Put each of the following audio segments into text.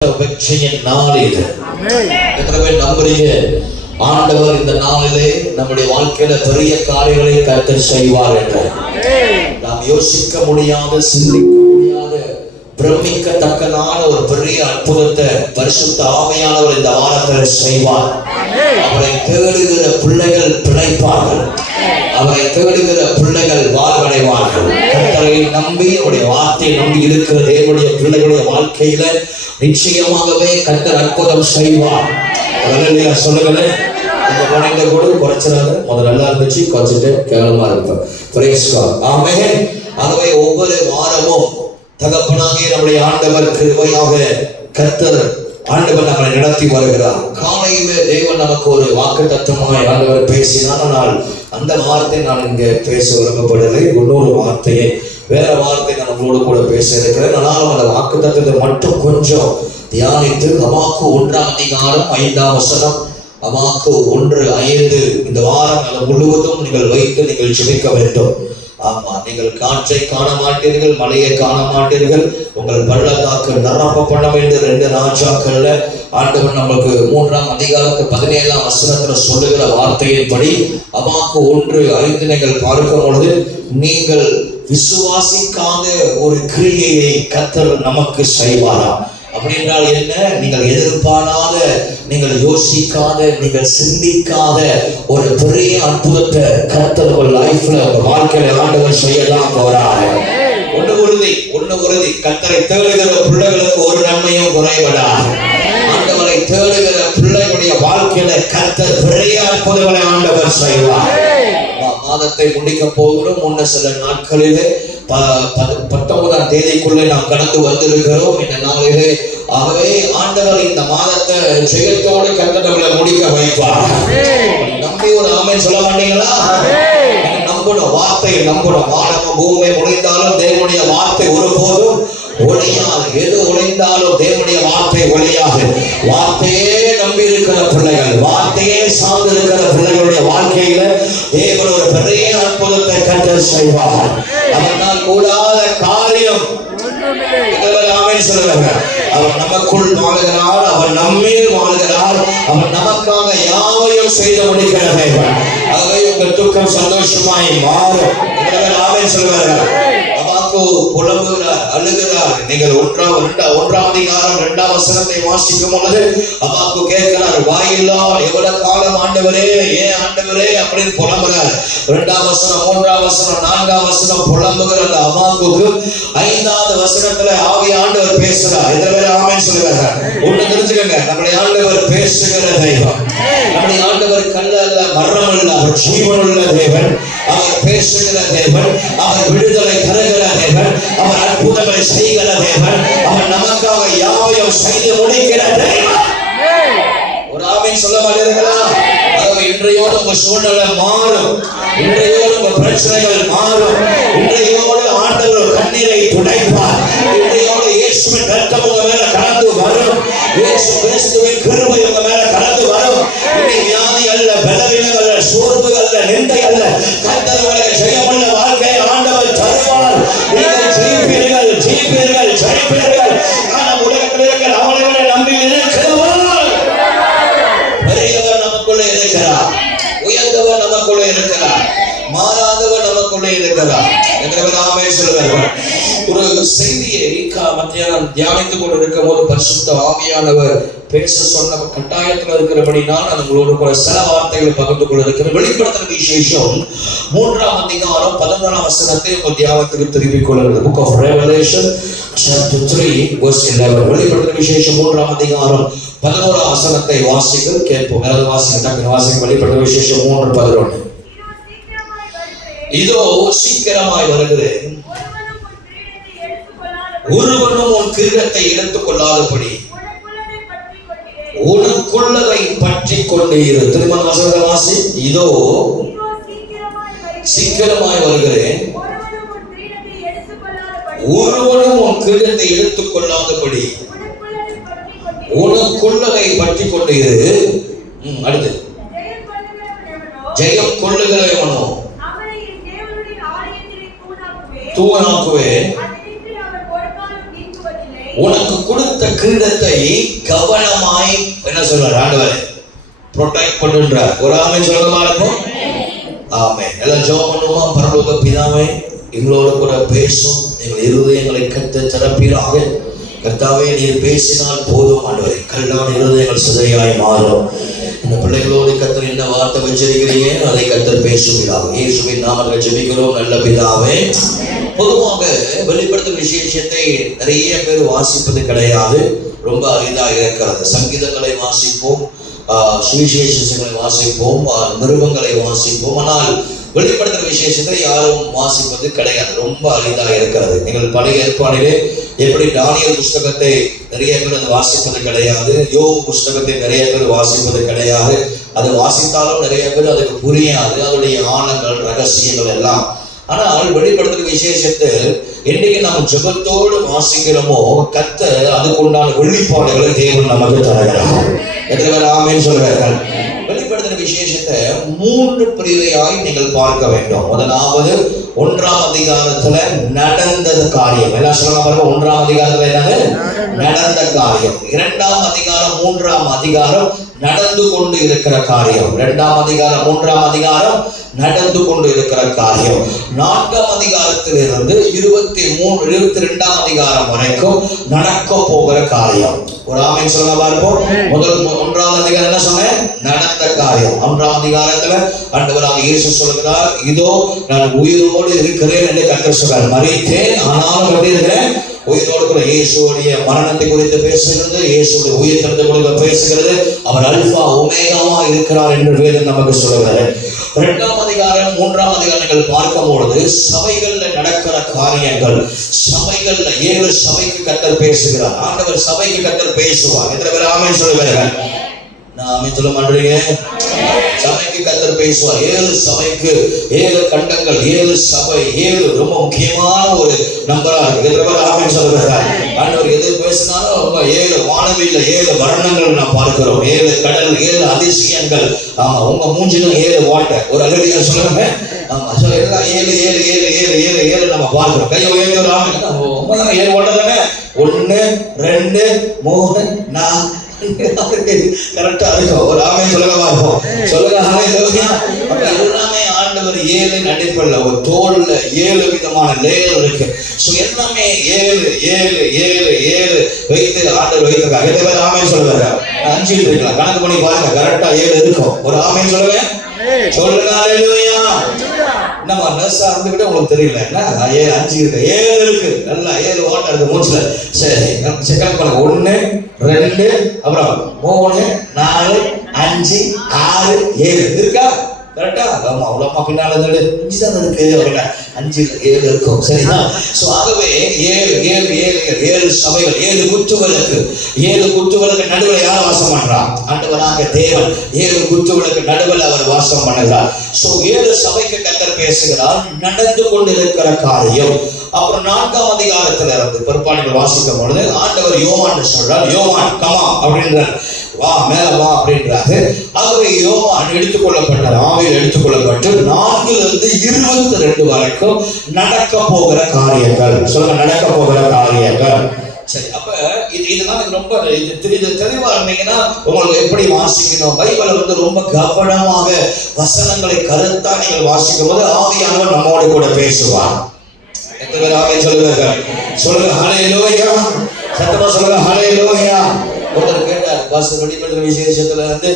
வெற்றியின் நாள் இது. எத்தனை பேர் நம்புறீங்க? ஆண்டவர் இந்த நாளிலே நம்முடைய வாழ்க்கையில பெரிய காரியங்களை கர்த்தர் செய்வார் என்று. நாம் யோசிக்க முடியாத, சிந்திக்க முடியாத, பிரமிக்கத்தக்கதான ஒரு பெரிய அற்புதத்தை பரிசுத்த ஆவியானவர் இந்த வாரத்தில் செய்வார். அவரை தேடுகிற பிள்ளைகள் பிழைப்பார்கள். அவரை தேடுகிற பிள்ளைகள் வாழ்வடைவார்கள். கர்த்தரை நம்பி அவருடைய வார்த்தையை நம்பி இருக்கிற தேவனுடைய பிள்ளைகளுடைய வாழ்க்கையில நிச்சயமாகவே கர்த்தர் அற்புதம் செய்வார். சொல்லுங்களேன். இந்த குணங்களை கூட குறைச்சிடாத. முதல்ல நல்லா இருந்துச்சு, குறைச்சிட்டு கேவலமா இருப்பேன். Praise God. ஆமென். ஆகவே ஒவ்வொரு வாரமும் தகப்பனாகிய நம்முடைய ஆண்டவர் கிருபையாக கர்த்தர் ஆண்டவர் நம்மை நடத்தி வருகிறார். காலையில தேவன் நமக்கு ஒரு வாக்குத்தத்தமாய் ஆண்டவர் பேசினார். ஆனால் அந்த வார்த்தை நான் இங்கே பேச விரும்பப்படலை. இன்னொரு வார்த்தையை, வேற வார்த்தை நான் உங்களோடு கூட பேச இருக்கிறேன். ஆனாலும் அந்த வாக்குத்தத்தத்தை மட்டும் கொஞ்சம் தியானித்து அமாக்கு 1:5 அமாக்கு 1:5 இந்த வாரம் அதை முழுவதும் நீங்கள் வைத்து நீங்கள் ஜெபிக்க வேண்டும். ஆமா, நீங்கள் காற்றை காண மாட்டீர்கள், மலையை காண மாட்டீர்கள், உங்கள் பள்ளத்தாக்கு நிரப்பப்பட வேண்டும். 2 ராஜாக்கள்ல ஆண்டவர் நமக்கு 3:17 சொல்லுகிற வார்த்தையின்படி அமாக்கு 1:5 நீங்கள் பார்க்கும் பொழுது, நீங்கள் விசுவாசிக்காத ஒரு கிரியையை கர்த்தர் நமக்கு செய்வாராம். அப்படின்றால் என்ன? நீங்கள் எதிர்பாராத, நீங்கள் யோசிக்காத, நீங்கள் சிந்திக்காத ஒரு பெரிய அற்புதத்தை கர்த்தர் உங்கள் லைஃப்ல, உங்க வாழ்க்கையில ஆண்டவர் செய்யலாம் போறாரு. ஒண்ணு உறுதி, கர்த்தரை தேடுகிற பிள்ளைகளுக்கு ஒரு நன்மையும் குறைபடாது. ஆண்டவரை தேடுகிற பிள்ளைகளுடைய வாழ்க்கையில கர்த்தர் பெரிய அற்புதங்களை ஆண்டவர் செய்வார். மாதத்தை முடிக்க போகிறோம். முன்ன சில நாட்களிலே 19ஆம் தேதிக்குள்ளே நாம் கடந்து வந்திருக்கிறோம். இந்த நாளிலே ஆகவே ஆண்டவர் இந்த மாதத்தை ஜெயத்தோடு கர்த்தரை முடிக்க வைப்பார். நம்பி ஒரு ஆமென் சொல்ல மாட்டீங்களா? நம்பணும், வார்த்தையை நம்பணும். வானமும் பூமி ஒழிந்தாலும் தேவனுடைய வார்த்தை ஒருபோதும் ஒழியாது. எது ஒழிந்தாலும் தேவனுடைய வார்த்தை ஒழியாது. வார்த்தையே நம்பி இருக்கிற பிள்ளைகள், வார்த்தையே சார்ந்து இருக்கிற பிள்ளைகளுடைய வாழ்க்கையில தேவன் ஒரு பெரிய அற்புதத்தை கர்த்தர் செய்வார். அவனால் கூடாத காரியம் அவர் நமக்குள் வாழ்கிறார், அவர் நம்மில் வாழ்கிறார், அவர் நமக்காக யாவையும் செய்து முடிக்கிற தேவன். ஆகவே உங்கள் துக்கம் சந்தோஷமாய் மாறும். ஆமென் சொல்வார்கள். புலம்புகிறார், அழுகிறார். நீங்கள் 1:2 வாசிக்கும் பொழுது அம்மாக்கு கேட்கிறார், வாயில்லா எவ்வளவு காலம் ஆண்டவரே, ஏன் ஆண்டவரே அப்படின்னு புலம்புகிறார். 2 3 4 புலம்புகிற அந்த அம்மாவுக்கு 5 ஆகிய ஆண்டவர் பேசுறார். இதை ஆமென் சொல்லுவார்கள். ஒண்ணு தெரிஞ்சுக்கங்க, நம்முடைய ஆண்டவர் பேசுகிற தெய்வம். நம்முடைய ஆண்டவர் கல்ல அல்ல, மரணம் அல்ல, அவர் ஜீவனுள்ள தேவன். அவர் பேசுகிற தேவன், அவர் விடுதலை தருகிற தேவன், அவர் அற்புதங்களை செய்கிற தேவன், அவர் நமக்காக யாவையும் செய்து முடிக்கிற தேவன். ஒரு ஆமென் சொல்ல மாட்டீர்களா? இன்றையோடு உங்க சூழ்நிலை மாறும். இன்றையோடு உங்க பிரச்சனைகள் மாறும். இன்றையோடு ஆண்டவர் கண்ணீரை துடைப்பார். இன்றையோடு இயேசுவின் இரத்தம் உங்க மேல கலந்து வரும். இயேசு கிறிஸ்துவின் கிருபை உங்க மேல கலந்து வரும். இனி வியாதி அல்ல, பலவீனம் அல்ல, சோர்வு அல்ல, நிந்தை அல்ல, கர்த்தர் உங்களுக்கு ஜெயமுள்ள வாழ்க்கை ஆண்டவர் தருவார். நீங்கள் ஜெயிப்பீர்கள், ஜெயிப்பீர்கள், ஜெயிப்பீர்கள். ஆனால் உலகத்தில் இருக்கிற அவனை நம்பி இருக்கிறவர் பெரியவர் நமக்குள்ளே இருக்கிறார், உயர்ந்தவர் நமக்குள்ளே இருக்கிறார், மாறாதவர் நமக்குள்ளே இருக்கிறார். ஒரு செய்தியை மத்தியானம் தியானித்துக் கொண்டிருக்கும் போது பரிசுத்த ஆவியானவர் பேச சொன்ன கட்டாயத்தில் இருக்கிறபடி நான் உங்களோடு கூட சில வார்த்தைகளை பகிர்ந்து கொள்ள இருக்கிறேன். வெளிப்படுத்துற விசேஷம் 3:11 உங்கள் தியானத்துக்கு திரும்பிக் கொள்கிறது. Book of Revelation chapter 3:11. வெளிப்படுத்துற விசேஷம் 3:11 வாசிகள் கேட்போம். வாசிக்க வெளிப்படுத்துற விசேஷம் 3:11. இதோ சீக்கிரமாய் வருகிறேன், ஒருவனும் உன் கிரீடத்தை எடுத்துக் கொள்ளாதபடி உனக்குள்ளதை பற்றி கொண்டே இரு. திருமண வசனத்தை வாசி. இதோ சீக்கிரமாய் வருகிறேன், ஒருவனும் உன் கிரீடத்தை எடுத்துக் கொள்ளாதபடி உனக்குள்ளதை பற்றி கொண்டே இரு. அடுத்து, ஜெயம் கொள்ளுகிறவனோ தூணாக்குவே, உனக்கு கொடுத்த கிரீடத்தை கருத்தை கவனமாய் என்ன சொல்றார் ஆண்டவர் ப்ரொடெக்ட் பண்ணுன்றார். ஒரு ஆமென் சொல்லுங்க இருக்கும். ஆமென். எல்லாம் ஜெபம் பண்ணுவோமா? பரலோக பிதாவே, எங்களோடு கூட பேசும் எங்கள் இருதயங்களை கர்த்தர் திறப்பீராக. கர்த்தாவே, நீர் பேசினால் போதும் ஆண்டவரே, கல்லான இருதயங்கள் சிதையாய் மாறும். இந்த பிள்ளைகளோடு கர்த்தர் என்ன வார்த்தை வச்சிருக்கிறீங்க அதை கர்த்தர் பேசுவீராக. இயேசுவின் நாமத்தில் ஜெபிக்கிறோம் நல்ல பிதாவே. பொதுவாக வெளிப்படுத்தும் விசேஷத்தை நிறைய பேர் வாசிப்பது கிடையாது, ரொம்ப அரிதாக இருக்கிறது. சங்கீதங்களை வாசிப்போம், சுவிசேஷங்களை வாசிப்போம், நிருபங்களை வாசிப்போம். ஆனால் வெளிப்படுத்துகிற விசேஷத்தை யாரும் வாசிப்பது கிடையாது, ரொம்ப அரிதாக இருக்கிறது. நீங்கள் பழைய ஏற்பாடிலே எப்படி தானியேல் புஸ்தகத்தை நிறைய பேர் அது வாசிப்பது கிடையாது, யோபு புஸ்தகத்தை நிறைய பேர் வாசிப்பது கிடையாது. அது வாசித்தாலும் நிறைய பேர் அதுக்கு புரியாது, அதனுடைய ஆழங்கள் ரகசியங்கள் எல்லாம். ஆனால் வெளிப்படுத்துகிற விசேஷத்தை என்னைக்கு நாம் ஜெபத்தோடு வாசிக்கிறோமோ கர்த்தர் அதுக்குண்டான வெளிப்பாடுகளை தேவன் நமக்கு தருகிறார். எத்தனை பேர் ஆமென் சொல்கிறார்கள்? வெளிப்படுத்துகிற விசேஷத்தை 3 பிரிவையாய் நீங்கள் பார்க்க வேண்டும். முதலாவது 1ஆம் அதிகாரத்துல நடந்த காரியம். எல்லாம் சொல்லலாம் பாருங்க. 1ஆம் அதிகாரத்துல என்னது? நடந்த காரியம். 2ஆம் அதிகாரம் 3ஆம் அதிகாரம் நடந்து கொண்டு இருக்கிற காரியம். 2ஆம் அதிகாரம் 3ஆம் அதிகாரம் நடந்து கொண்டு இருக்கிற காரியம். 4ஆம் அதிகாரத்திலிருந்து 22ஆம் அதிகாரம் வரைக்கும் நடக்க போகிற காரியம். ஒரு ஆமென் சொல்ல பார்ப்போம். முதல் 1ஆவது அதிகாரம் என்ன சொன்னேன்? நடந்த காரியம். 1ஆம் அதிகாரத்துல ஆண்டவராகிய இயேசு சொல்கிறார், இதோ நான் உயிரோடு இருக்கிறேன் என்று கர்த்தர் சொல்றார். மரித்தேன் ஆனாலும் எப்படி இருக்கிறேன்? உயிரோடு கூட. இயேசுடைய மரணத்தை குறித்து பேசுகிறது, இயேசுடைய உயிர்த்தெழுதலை குறித்து பேசுகிறது. அவர் அல்பா ஒமேகாவா இருக்கிறார் என்று வேதம் நமக்கு சொல்கிறது. 2ஆம் அதிகாரம் 3ஆம் அதிகாரங்கள் பார்க்கும் பொழுது சபைகள்ல நடக்கிற காரியங்கள், சபைகள்ல 7 சபைக்கு கர்த்தர் பேசுகிறார். ஆண்டவர் சபைக்கு கர்த்தர் பேசுவார். எத்தனை பேர் ஆமென் சொல்லுவார்கள்? நான் ஆமென் சொல்ல மாட்டீங்க? சபைக்கு கர்த்தர் பேசுவார். 7 சபைக்கு 7 கண்டங்கள், 7 சபை, 7 ரொம்ப முக்கியமான ஒரு நம்பரா இருக்கு. எத்தனை பேர் ஆமென் சொல்லுவார்கள்? ஆண்டவர் எது பேசினாலும் 7 வானவில்ல 7 வர்ணங்கள் நாம் பார்க்கிறோம். 7 கடல், 7 அதிசயங்கள். ஆமா, உங்க மூஞ்சிலும் 7 வாட்டர். ஒரு அல்லடியா சொல்லுங்க. ஆமா, எல்லாம் 7 7 7 7 7 7 நம்ம பார்க்கிறோம். கையை உயர்த்தி ஒரு ஆமென். 7 வாட்டர் தானே? 1 2 3 4 கரெக்டா இருக்கும். ஒரு ஆமென் சொல்லுங்க பார்ப்போம். சொல்லுங்க ஹalleluya. அப்ப எல்லாமே ஆண்டவர் 7 அடிப்படையில் ஒரு தோல்ல 7 விதமான லேயர் இருக்கு. சோ எல்லாமே 7 7 7 7 வைத்து ஆண்டவர் வைத்திருக்கார். எத்தனை பேர் ஆமென் சொல்லுவாங்க? 5 இருக்கலாம், கணக்கு பண்ணி பாருங்க, கரெக்டா 7 இருக்கும். ஒரு ஆமென் சொல்லுங்க. சொல்லுங்க ஹalleluya. நம்ம நர்ஸா இருந்துகிட்டு உங்களுக்கு தெரியல என்ன 5 இருக்கு, 7 இருக்கு, நல்லா 7 வாட்டர் இருக்கு மூச்சுல. சரி, செக் பண்ணுங்க. 1 2 அப்புறம் 3 4 5 6 7 இருக்கா? கரெக்டா? ஆமா, அவ்வளோ பின்னால 5 தான் இருக்கு அப்படின்னா 5 7 இருக்கும். சரிங்களா? சோ ஆகவே 7 7 7 7 சபைகள், 7 குத்துவிளக்கு. 7 குத்துவிளக்கு நடுவில் யார் வாசம் பண்றா? ஆண்டவராக தேவன் 7 குத்துவிளக்கு நடுவில் அவர் வாசம் பண்ணுகிறார். சோ 7 சபைக்கு கர்த்தர் பேசுகிறார். நடந்து கொண்டிருக்கிற காரியம். அப்புறம் 4ஆம் அதிகாரத்துல இருந்து பிற்பாடுகள் வாசிக்கும் பொழுது ஆண்டவர் யோவான் சொல்றார், யோவான் கமா அப்படின்றார், வா மேல வா அப்படின்றாரு. ஆகவே யோவான் எடுத்துக்கொள்ளப்பட்டார், ஆவியில் எடுத்துக்கொள்ளப்பட்டு 4லிருந்து 22 வரைக்கும் நடக்க போகிற காரியங்கள். சொல்லுங்க, நடக்க போகிற காரியங்கள். சரி, அப்ப இதெல்லாம் ரொம்ப தெளிவா இருந்தீங்கன்னா உங்களுக்கு எப்படி வாசிக்கணும், பைபிளை ரொம்ப கவனமாக வசனங்களை கருத்தா நீங்கள் வாசிக்கும் போது ஆவியானவர் நம்மோடு கூட பேசுவார். எத்தனை பேர் ஆமென் சொல்லுவார்கள்? சொல்லுங்க ஹல்லேலூயா. சத்தமா சொல்லுங்க ஹல்லேலூயா. ஒருத்தர் கேட்டார், பாஸ்டர் வெளிப்படுத்துற விசேஷத்துல அந்த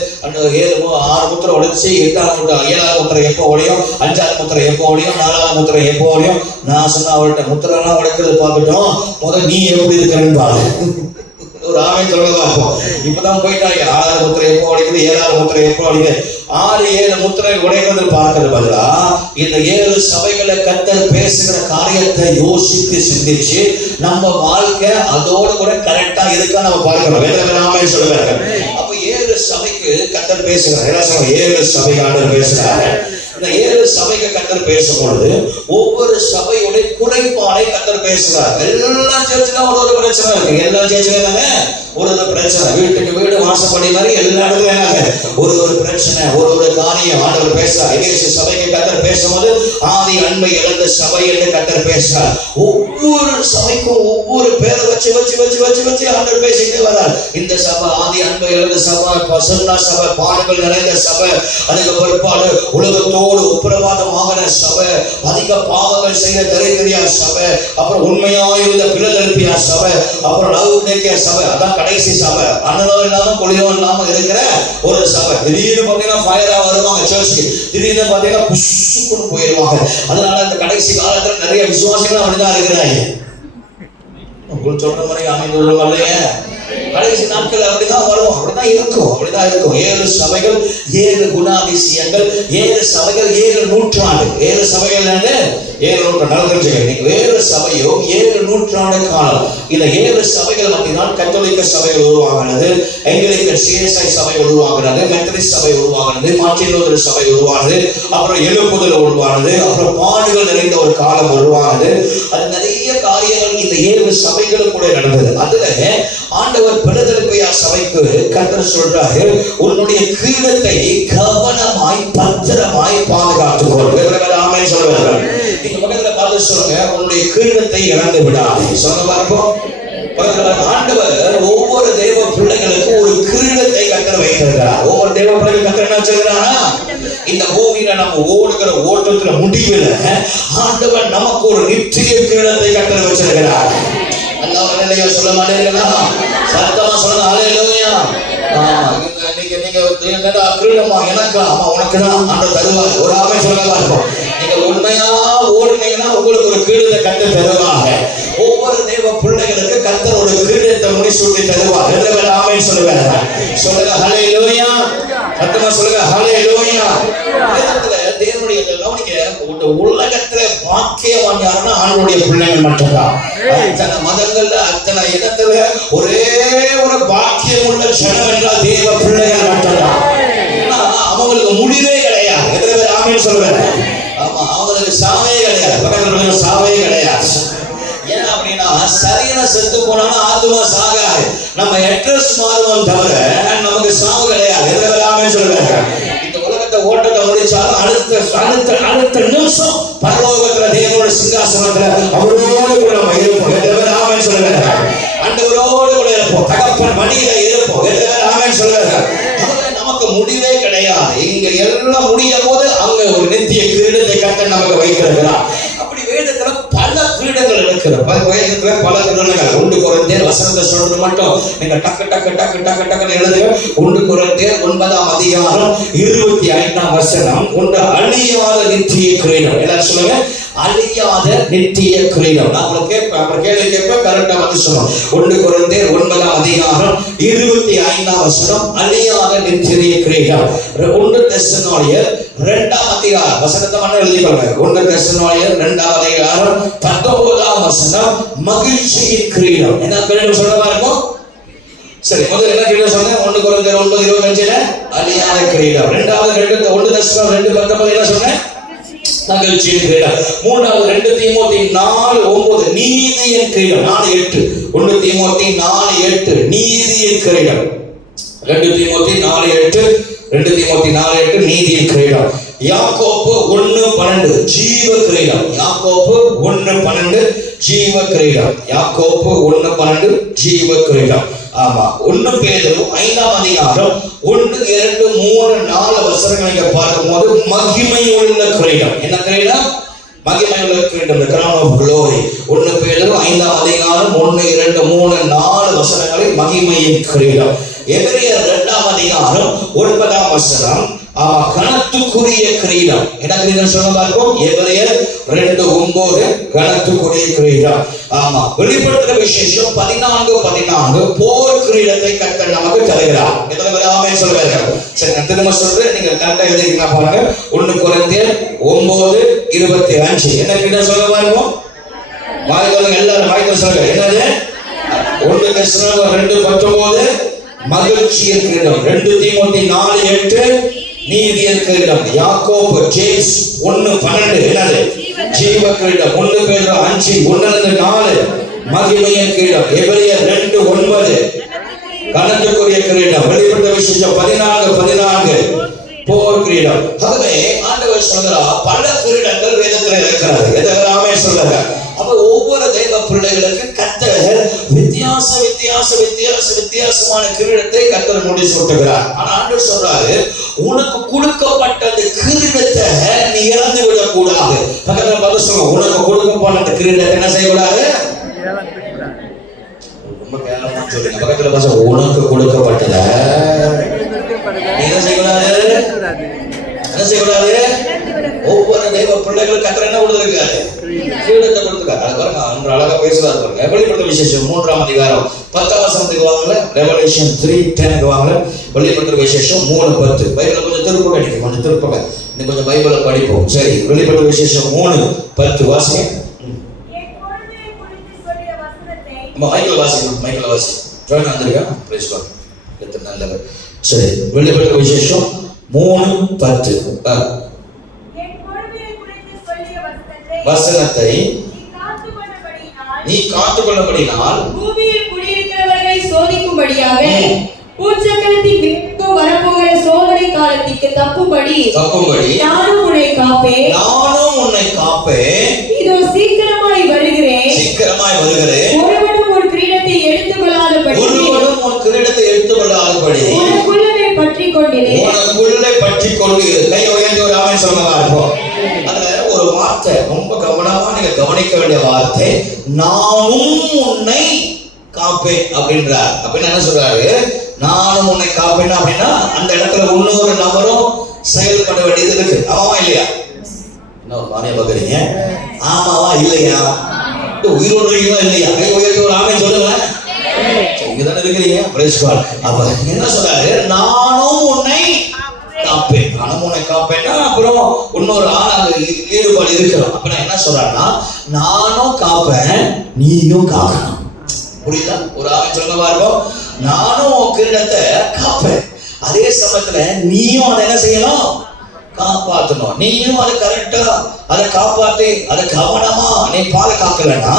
6 முத்திரை உடைச்சு 7ஆவது முத்திரை எப்போ உடையும், 5ஆவது முத்திரை எப்போ உடையும், 4ஆவது முத்திரை எப்போ உடையும்? நான் சொன்ன அவர்கிட்ட முத்திரை எல்லாம் உடைக்கிறது பார்க்கட்டும், முதல்ல நீ எப்படி இருக்கிறன்னு பாரு. ஒரு ஆமென் சொல்லுங்க பார்ப்போம். இப்பதான் போயிட்டாங்க 6ஆவது முத்திரை எப்போ உடைக்குது, 7ஆவது முத்திரை எப்போ உடைக்குது. 6 7 முத்திரை உடைக்கிறது பார்க்கறது பதிலா இந்த 7 சபைகளை கர்த்தர் பேசுகிற காரியத்தை யோசித்து சிந்திச்சு நம்ம வாழ்க்கை அதோட கூட கரெக்டா இருக்கா நம்ம பார்க்கணும். வேற ஆமென் சொல்லுவாங்க. அப்ப 7 சபைக்கு கர்த்தர் பேசுகிறார். என்ன சொல்றாங்க? 7 சபையாளர் பேசுறாங்க. இந்த 7 சபைக்கு கர்த்தர் பேசும்பொழுது ஒவ்வொரு சபையுடைய குறைபாடை கர்த்தர் பேசுறார். எல்லா சர்ச்சிலும் ஒரு பிரச்சனை இருக்கு. எல்லா சர்ச்சிலும் ஒரு பிரச்சனை. வீட்டுக்கு வீடு வாசம் வாசப்படி மாதிரி எல்லா இடத்துலயும் ஒரு பிரச்சனை ஒரு காரியம் ஆண்டவர் பேசுறார். எபேசு சபைக்கு கர்த்தர் பேசும்போது ஆதி அன்பை இழந்த சபை என்று கர்த்தர் பேசுறார். ஒவ்வொரு சபைக்கும் ஒவ்வொரு பேரை வச்சு வச்சு வச்சு வச்சு வச்சு ஆண்டவர் பேசிட்டு வர்றார். இந்த சபை ஆதி அன்பை இழந்த சபை, பசுன்னா சபை, பாடுகள் நிறைந்த சபை, அதுக்கு பிற்பாடு உலகத்தோடு உப்புரவாதமாகிற சபை, அதிக பாவங்கள் செய்த தெரியா சபை, அப்புறம் உண்மையா இருந்த பிலதெல்பியா சபை, அப்புறம் லவுடிக்கேயா சபை, அதான் கடைசி சபை. அண்ணனும் இல்லாம குளிரும் இல்லாம இருக்கிற ஒரு சபை. திடீர்னு பாத்தீங்கன்னா ஃபயரா வருவாங்க சர்ச்சுக்கு, திடீர்னு பாத்தீங்கன்னா புஷ்ஷுக்குன்னு போயிடுவாங்க. அதனால இந்த கடைசி காலத்துல நிறைய விசுவாசிகள் அப்படிதான் இருக்கிறாங்க. உங்களுக்கு சொல்ற மாதிரி அமைந்து இல்லையே, கடைசி நாட்கள் அப்படிதான் வரும், அப்படிதான் இருக்கும், அப்படிதான் இருக்கும். 7 சபைகள், 7 குணாதிசயங்கள், 7 சபைகள், 7 நூற்றாண்டு. 7 சபைகள் 7 நூற்றாண்டு. இன்னைக்கு வேறு சபையோ 7 நூற்றாண்டு காலம். இந்த 7 சபைகள் மத்தினால் கத்தோலிக்க சபைகள் உருவாகிறது, எங்களுக்கு சிஎஸ்ஐ சபை உருவாகிறது, மெத்தடிஸ்ட் சபை உருவாகிறது, மார்ட்டின் லூதர் சபை உருவானது, அப்புறம் எழுப்புதல் உருவானது, அப்புறம் பாடுகள் நிறைந்த ஒரு காலம் உருவானது. அது நிறைய காரியங்கள் இந்த 7 சபைகளும் கூட நடந்தது. அதுல ஆண்டவர் பிலதெல்பியா சபைக்கு கர்த்தர் சொல்றாரு, உன்னுடைய கிரீடத்தை கவனமாய் பத்திரமாய் பாதுகாத்துக்கொள். ஆமென் சொல்லுவாங்க. நீங்க பக்கத்துல பார்த்து சொல்லுங்க, உன்னுடைய கிரீடத்தை இழந்து விடாதே. சொல்லுங்க பார்ப்போம். ஆண்டவர் ஒவ்வொரு தேவ பிள்ளைகளுக்கும் ஒரு கிரீடத்தை கர்த்தர் வைத்திருக்கிறார். ஒவ்வொரு தேவ பிள்ளைகள் கர்த்தர் என்ன சொல்றாரா, இந்த பூமியில நம்ம ஓடுகிற ஓட்டத்துல முடிவில் ஆண்டவர் நமக்கு ஒரு நித்திய கிரீடத்தை கர்த்தர் வச்சிருக்கிறார். அல்லேலூயா சொல்ல மாட்டீங்களா? சத்தமா சொல்லுங்க அல்லேலூயா. நீங்க கிரீடமா எனக்கு ஆமா உனக்கு தான் ஆண்டவர் தருவார். ஒரு ஆமென் சொல்லுங்க பார்ப்போம். நீங்க உண்மையா ஓடுனீங்கன்னா உங்களுக்கு ஒரு கிரீடத்தை கர்த்தர் தருவாங்க. ஒவ்வொரு தேவ பிள்ளைகளுக்கு கர்த்தர் ஒரு கிரீடத்தை முடிசூட்டி தருவார். ஆமென் சொல்லுங்க. சொல்லுங்க ஹல்லேலூயா. சத்தமா சொல்லுங்க ஹல்லேலூயா. தேவனுடைய கவனிக்க, உலகத்துல பாக்கியவான் யாருன்னா ஆண்டவருடைய பிள்ளைகள் மட்டும்தான். அத்தனை மதங்கள்ல அத்தனை இடத்துல ஒரே ஒரு பாக்கியம் உள்ள ஜனம் என்றால் தேவ பிள்ளைகள் மட்டும்தான். அவங்களுக்கு முடிவே கிடையாது. எத்தனை பேர் ஆமென் சொல்லுவாங்க? ஆமா, அவங்களுக்கு சாவே கிடையாது. பக்கத்துல சாவே கிடையாது. ஏன் அப்படின்னா சரீரம் செத்து போனாலும் ஆத்மா சாகாது. நம்ம அட்ரஸ் மாறுவோம் தவிர நமக்கு சாவு கிடையாது. எத்தனை ஆமென் சொல்லுவாங்க? இந்த உலகத்தை ஓட்டத்தை முடிச்சாலும் அடுத்த நிமிஷம் பரலோகத்துல தேவனோட சிங்காசனத்துல அவரோடு கூட நம்ம இருப்போம். எத்தனை ஆமென் சொல்லுவாங்க? ஆண்டவரோடு கூட இருப்போம். தகப்பன் மடியில இருப்போம். எத்தனை ஆமென் சொல்லுவாங்க? நமக்கு முடிவே கிடையாது. இங்க எல்லாம் முடியும் போது அங்க ஒரு நித்திய கிரீடத்தை கர்த்தர் நமக்கு வைத்திருக்கிறார். அப்படி வேதத்துல பல கிரீடங்கள் இருக்கிறது. வேதத்துல பல கிரீடங்கள். 1 கொரிந்தியர் வசனத்தை சொல்றது மட்டும் நீங்க டக்கு டக்கு டக்கு டக்கு டக்குன்னு எழுதுங்க. 1 கொரிந்தியர் 9ஆம் அதிகாரம் 25ஆம் வசனம். ஒன்று அழியாத நித்திய கிரீடம். எல்லாரும் சொல்லுங்க, அழியாத நித்திய கிரீடம். நான் உங்களுக்கு கேட்பேன், அப்புறம் கேள்வி கேட்பேன், கரெக்டா வந்து சொல்லணும். 1 கொரிந்தியர் 9ஆம் அதிகாரம் 25ஆம் வசனம், அழியாத நித்திய கிரீடம். 1 தெசலோனியர் 2ஆம் அதிகாரம் வசனத்தை மட்டும் எழுதிக்கொள்ளுங்க. 1 தெசலோனியர் 2ஆம் அதிகாரம் 19ஆம் வசனம், மகிழ்ச்சியின் கிரீடம். என்ன கிரீடம் சொல்றதா இருக்கும்? சரி, முதல்ல என்ன கிரீடம் சொன்னேன்? 1 கொரிந்தியர் 9:25 அழியாத கிரீடம். 1 தெசலோனியர் 2:19 என்ன சொன்னேன்? மகிழ்ச்சியின் கிரீடம். 3வது 2 தீமோத்தேயு 4:9 நீதியின் கிரீடம். 4:8 1 தீமோத்தேயு 4:8 நீதியின் கிரீடம். 2 தீமோத்தேயு 4:8 நீதியின் கிரீடம். யாக்கோபு 1:12 ஜீவ கிரீடம். யாக்கோபு 1:12 ஜீவ கிரீடம். யாக்கோபு 1:12 ஜீவ கிரீடம். ஆமா, 1 பேதுரு 5ஆம் அதிகாரம் 1, 2, 3, 4 வசனங்களை நீங்க பார்க்கும்போது மகிமை உள்ள கிரீடம். என்ன கிரீடம்? மகிமை உள்ள கிரீடம், the crown of glory. 1 பேதுரு 5ஆம் அதிகாரம் 1, 2, 3, 4 வசனங்களை மகிமையின் கிரீடம். எபிரேயர் 2ஆம் அதிகாரம் 9ஆம் வசனம், கனத்துக்குரிய கிரீடம். என்ன கிரீடம் சொல்ல பார்ப்போம்? எபிரேயர் 2:9 கனத்துக்குரிய கிரீடம். ஆமா, வெளிப்படுத்தின விசேஷம் 14:14 போர் கிரீடத்தை கர்த்தர் நமக்கு தருகிறார். எத்தனை பேர் ஆமென் சொல்லுவாங்க? சரி, நான் திரும்ப சொல்றேன், நீங்க கரெக்டா எழுதிக்கங்க பாருங்க. 1 கொரிந்தியர் 9:25 என்ன கிரீடம் சொல்ல பார்ப்போம்? வாய்களுங்க, எல்லாரும் வாய்கள் சொல்லுங்க. என்னது? 1 தெசலோனியர் 2:19 மகிழ்ச்சியின் கிரீடம். 2 தீமோத்தேயு 4:8 நீதியின் கிரீடம். யாக்கோபு ஜேம்ஸ் 1:12 என்னது? ஜீவ கிரீடம். 1 பேதுரு 5:1-4 மகிமையின் கிரீடம். எபிரேயர் 2:9 கனத்துக்குரிய கிரீடம். வெளிப்படுத்தின விசேஷம் 14 போர் கிரீடம். ஆகவே ஆண்டவர் சொல்கிறார் பல கிரீடங்கள் வேதத்தில் இருக்கிறது. எதெல்லாமே சொல்றாங்க. அப்ப ஒவ்வொரு தெய்வ பிள்ளைகளுக்கு கர்த்தர் வித்தியாசமான கிரீடத்தை கர்த்தர் முடி சூட்டுகிறார். ஆனா ஆண்டவர் சொல்றாரு உனக்கு கொடுக்கப்பட்ட அந்த கிரீடத்தை நீ இழந்து விடக் கூடாது. பக்கத்துல பார்த்து சொல்லுங்க, உனக்கு கொடுக்கப்பட்ட அந்த கிரீடத்தை என்ன செய்யக்கூடாது? ரொம்ப கேவலமா சொல்லுங்க. பக்கத்துல பார்த்து உனக்கு கொடுக்கப்பட்டத என்ன செய்யக்கூடாது? என்ன செய்யக்கூடாது? ஒவ்வொரு தெய்வ பிள்ளைகளுக்கு கர்த்தர் என்ன கொடுத்திருக்காரு? கிரீடத்தை கொடுத்திருக்காரு. அது பாருங்க, அன்று அழகா பேசுறாரு பாருங்க. வெளிப்படுத்தல் விசேஷம் 3ஆம் அதிகாரம் 10ஆம் வசனத்துக்கு வாங்கல. ரெவலேஷன் 3:10க்கு வாங்கல. வெளிப்படுத்தல் விசேஷம் 3:10. பைபிளை கொஞ்சம் திருப்ப அடிக்கும், கொஞ்சம் திருப்பங்க. இன்னும் கொஞ்சம் பைபிளை படிப்போம். சரி, வெளிப்படுத்தல் விசேஷம் 3:10 வாசிங்க. மைக்கேல் வாசிங்க, மைக்கேல் வாசி. ஜாயின் ஆந்திருக்கா? Praise God. எத்தனை நல்லவர். சரி, வெளிப்படுத்தல் விசேஷம் 3:10. வசனத்தை நீ காத்துக்கொள்ளபடினால் பூமியில் குடியிருக்கிறவர்களை சோதிக்கும்படியாக பூச்சக்கரத்தின் மிக வரப்போகிற சோதனை காலத்திற்கு தப்பும்படி நானும் உன்னை காப்பேன். இதோ சீக்கிரமாய் வருகிறேன். ஒருவனும் உன் கிரீடத்தை எடுத்துக் கொள்ளாதபடி உனக்குள்ளே பற்றிக் கொண்டிரு. கை உயர்த்தி ஒரு ஆமென் சொல்லுங்க பார்ப்போம். அதுல ஒரு வார்த்தை ரொம்ப கவனமா நீங்க கவனிக்க வேண்டிய வார்த்தை, நானும் உன்னை காப்பேன் அப்படின்றார். அப்படின்னு என்ன சொல்றாரு? நானும் உன்னை காப்பேன் அப்படின்னா அந்த இடத்துல இன்னொரு நபரும் செயல்பட வேண்டியது இருக்கு. ஆமாவா இல்லையா? இன்னொரு பானைய பாக்குறீங்க. ஆமாவா இல்லையா? உயிரோடு இருக்கீங்களா இல்லையா? கை உயர்த்தி ஒரு ஆமென் சொல்லுங்க. இங்கதானே இருக்கிறீங்க. Praise God. அப்ப என்ன சொல்றாரு? நானும் உன்னை காப்பேன். நானும் உன்னை காப்பேன்னா அப்புறம் இன்னொரு ஆள் ஈடுபாடு இருக்கிறோம். அப்ப நான் என்ன சொல்றேன்னா, நானும் காப்பேன், நீயும் காக்கணும். புரியுதா? ஒரு ஆள் சொல்ல பாருங்க, நானும் கிரீடத்தை காப்பேன், அதே சமயத்துல நீயும் அதை என்ன செய்யணும்? காப்பாற்றணும். நீயும் அதை கரெக்டா அதை காப்பாற்றி அதை கவனமா நீ பாதுகாக்கலன்னா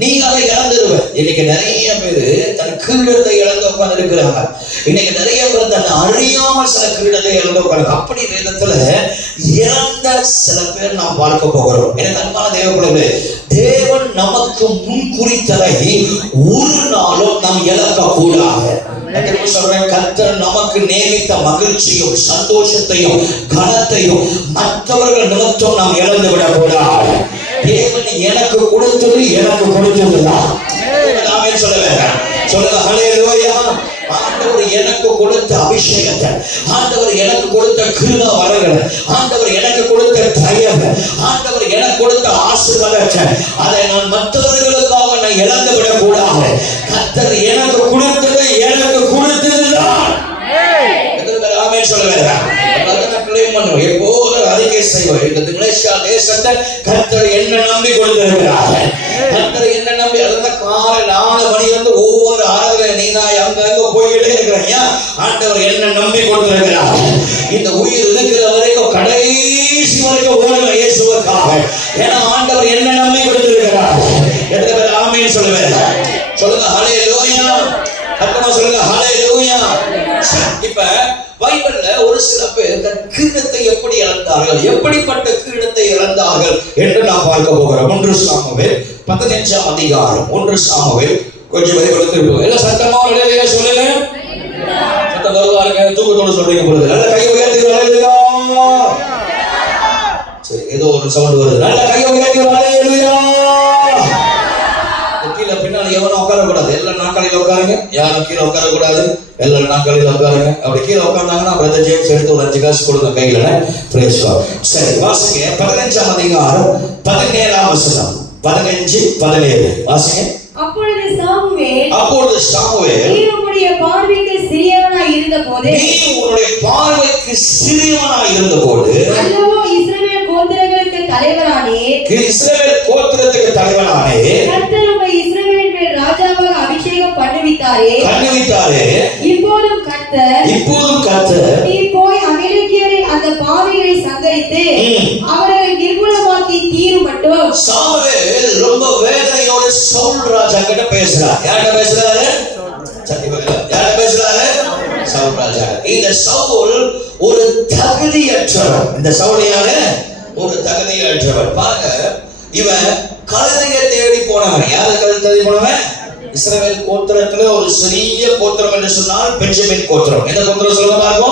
நீ அதை இழந்துருவ. இன்னைக்கு நிறைய பேரு தன் கிரீடத்தை இழந்து உட்கார்ந்து இருக்கிறாங்க. இன்னைக்கு நிறைய பேர் தன்னை அறியாமல் சில கிரீடத்தை இழந்து உட்காந்து. அப்படி வேதத்துல இறந்த சில பேர் நாம் பார்க்க போகிறோம். எனக்கு அன்பான தேவப்பிள்ளைகளே, தேவன் நமக்கு முன் குறித்ததை ஒரு நாளும் நாம் இழக்க கூடாது. கர்த்தர் நமக்கு நேமித்த மகிழ்ச்சியும் சந்தோஷத்தையும் கனத்தையும் மற்றவர்கள் நிமித்தம் நாம் இழந்து விடக் கூடாது. தேவன் எனக்கு கொடுத்தது எனக்கு கொடுத்ததுதான். சொல்லுங்க ஹல்லேலூயா. ஆண்டவர் எனக்கு கொடுத்த அபிஷேகத்தை, ஆண்டவர் எனக்கு கொடுத்த கிருபை வரங்களை, ஆண்டவர் எனக்கு கொடுத்த தயவு, ஆண்டவர் எனக்கு கொடுத்த ஆசீர்வாதத்தை அதை நான் மற்றவர்களுக்காக நான் இழந்து விடக் கூடாது. கர்த்தர் எனக்கு கொடுத்தது எனக்கு கொடுத்ததுதான். ஆமென் சொல்லுங்க. எப்போதும் அறிக்கை செய்வோம். இந்த மலேசியா தேசத்தை கர்த்தர் என்ன நம்பி கொடுத்திருக்கிறார். கர்த்தர் என்ன நம்பி அந்த காலை 4 மணிலிருந்து ஒவ்வொரு ஆராதனை நீ நான் அங்க போய்கிட்டே இருக்கிறீங்க. ஆண்டவர் என்ன நம்பி கொடுத்திருக்கிறார். இந்த உயிர் இருக்கிற வரைக்கும் கடைசி வரைக்கும் ஓடுங்க இயேசுவுக்காக. ஏன்னா ஆண்டவர் என்ன நம்பி கொடுத்திருக்கிறார். எத்தனை பேர் ஆமென் சொல்லுங்க. சொல்லுங்க ஹல்லேலூயா. அப்புறமா சொல்லுங்க ஹல்லேலூயா. இப்ப பைபிள்ல ஒரு சில பேர் தன் கிரீடத்தை எப்படி இழந்தார்கள், எப்படிப்பட்ட கிரீடத்தை இழந்தார்கள் என்று நாம் பார்க்க போகிறோம். 1 சாமுவேல் 15ஆம் அதிகாரம். 1 சாமுவேல் கொஞ்சம் பைபிளை திருப்புங்க. எல்லாம் சத்தமா ஹல்லேலூயா சொல்லுங்க. சத்தம் வருவாங்க. தூக்கத்தோடு சொல்றீங்க பொழுது நல்ல கை உயர்த்தி ஹல்லேலூயா. சரி, ஏதோ ஒரு சவுண்ட் வருது. நல்ல கை உயர்த்தி ஹல்லேலூயா. கீழே பின்னாடி எவனும் உட்காரக்கூடாது. எல்லா நாட்களில் உட்காருங்க. யாரும் கீழே உட்காரக்கூடாது. எல்லா நாட்களில் உட்காருங்க. அப்படி கீழே உட்கார்ந்தாங்கன்னா பிரதர் ஜேம்ஸ் எடுத்து ஒரு 5 காசு கொடுங்க கையில. Praise God. சரி, வாசிங்க 15ஆம் அதிகாரம் 17ஆம் வசனம். 15-17 வாசிங்க. அப்பொழுது சாமுவேல் நீ உன்னுடைய பார்வைக்கு சிறியவனாய் இருந்தபோது அல்லவோ இஸ்ரவேல் கோத்திரங்களுக்கு தலைவரானே கர்த்தர் உம்மை இஸ்ரவேல் மேல் ராஜாவாக அபிஷேகம் பண்ணுவித்தாரே. இப்போதும் கர்த்தர் நீ போய் அமலேக்கியரின் அந்த பாவிகளை சங்கரித்து அவர்களை நிர்மூலமாக்கி தீரும் மட்டும். சாமுவேல் ரொம்ப வேதனையோட சவுல் ராஜா கிட்ட பேசுறார். யார்கிட்ட பேசுறாரு? சத்தியமாக யார்கிட்ட பேசுறாரு? சவுல் ராஜா. இந்த சவுல் ஒரு தகுதியற்றவன். இந்த சவுல் யாரு? ஒரு தகுதியற்றவன். பாருங்க, இவன் கழுதையை தேடி போனவன். யாரு கழுதை தேடி போனவன்? இஸ்ரவேல் கோத்திரத்துல ஒரு சிறிய கோத்திரம் என்று சொன்னால் பெஞ்சமின் கோத்திரம். எந்த கோத்திரம் சொல்ல பாருங்க?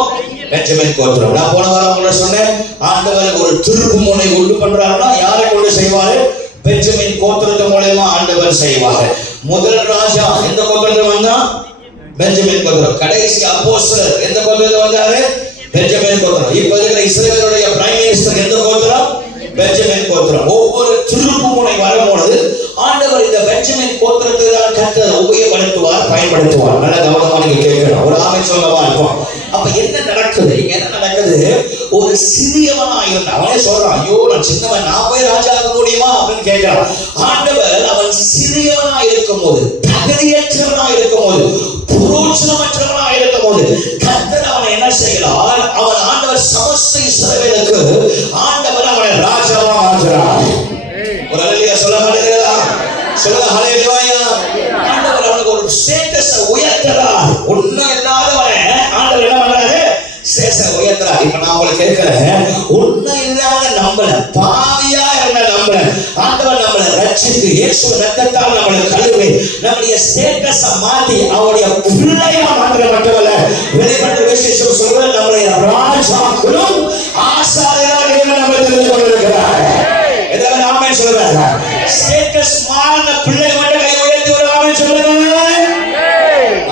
பெஞ்சமின் கோத்திரம். நான் போன வாரம் உங்களை சொன்னேன், ஆண்டவர் ஒரு திருப்பு முனை உண்டு பண்றாருன்னா யாரை கொண்டு செய்வாரு? பெஞ்சமின் கோத்திரத்து மூலமா ஆண்டவர் செய்வாரு. முதல் ராஜா எந்த கோத்திரத்துல வந்தா? பெஞ்சமின் கோத்திரம். கடைசி அப்போஸ்தலர் எந்த கோத்திரத்துல வந்தாரு? பெஞ்சமின் கோத்திரம். இப்ப இருக்கிற இஸ்ரவேலுடைய பிரைம் மினிஸ்டர் எந்த கோத்திரம்? பெஞ்சமின் கோத்திரம். ஒவ்வொரு திருப்பு முனை வரும்பொழுது ஆண்டவர் இந்த பெஞ்சமின் கோத்திரத்தை தான் கர்த்தர் உபயோகப்படுத்துவார், பயன்படுத்துவார். நல்ல கவனமா நீங்க கேட்கணும். ஒரு ஆமை சொல்லவா இருக்கும். அப்ப என்ன நடக்குது? இங்க என்ன நடக்குது? ஒரு சிறியவனா இருந்த அவனே சொல்றான், ஐயோ நான் சின்னவன், நான் போய் ராஜா ஆக முடியுமா அப்படின்னு கேட்கிறான். ஆண்டவர் அவன் சிறியவனா இருக்கும் போது, தகுதியற்றவனா இருக்கும் போது, புரோஜனமற்றவனா இருக்கும் போது கர்த்தர் அவனை என்ன செய்கிறார்? அவன் ஆண்டவர் சமஸ்த இஸ்ரவேலுக்கு ஆண்டவர் அவனை ராஜாவா மாற்றுறார். ஒரு அல்லேலூயா சொல்ல மாட்டீங்களா? சொல்லுங்க ஹல்லேலூயா. ஆண்டவர் அவனுக்கு ஒரு ஸ்டேட்டஸ் உயர்த்துறார். ஒண்ணும் இல்லாதவன் ஆண்டவர் என்ன பண்றாரு? ஸ்டேட்டஸ் உயர்த்துறார். இப்ப நான் உங்களுக்கு கேட்கிறேன், ஒண்ணும் இல்லாத நம்மள பாவியா இருந்த நம்மள ஆண்டவர் நம்மளை ரட்சித்து இயேசு ரத்தத்தால் நம்மளை கழுவி நம்முடைய ஸ்டேட்டஸை மாத்தி அவருடைய பிள்ளையா மாற்ற மட்டுமல்ல, வெளிப்பட்ட விசேஷம் சொல்ற நம்முடைய ராஜாக்களும் ஆசாரியராக நம்ம தெரிந்து கொண்டிருக்கிறார். எதாவது ஆமென் சொல்றாங்க. ஸ்டேட்டஸ் மாறின பிள்ளை மட்டும் கை உயர்த்தி ஒரு ஆமென் சொல்லுங்க.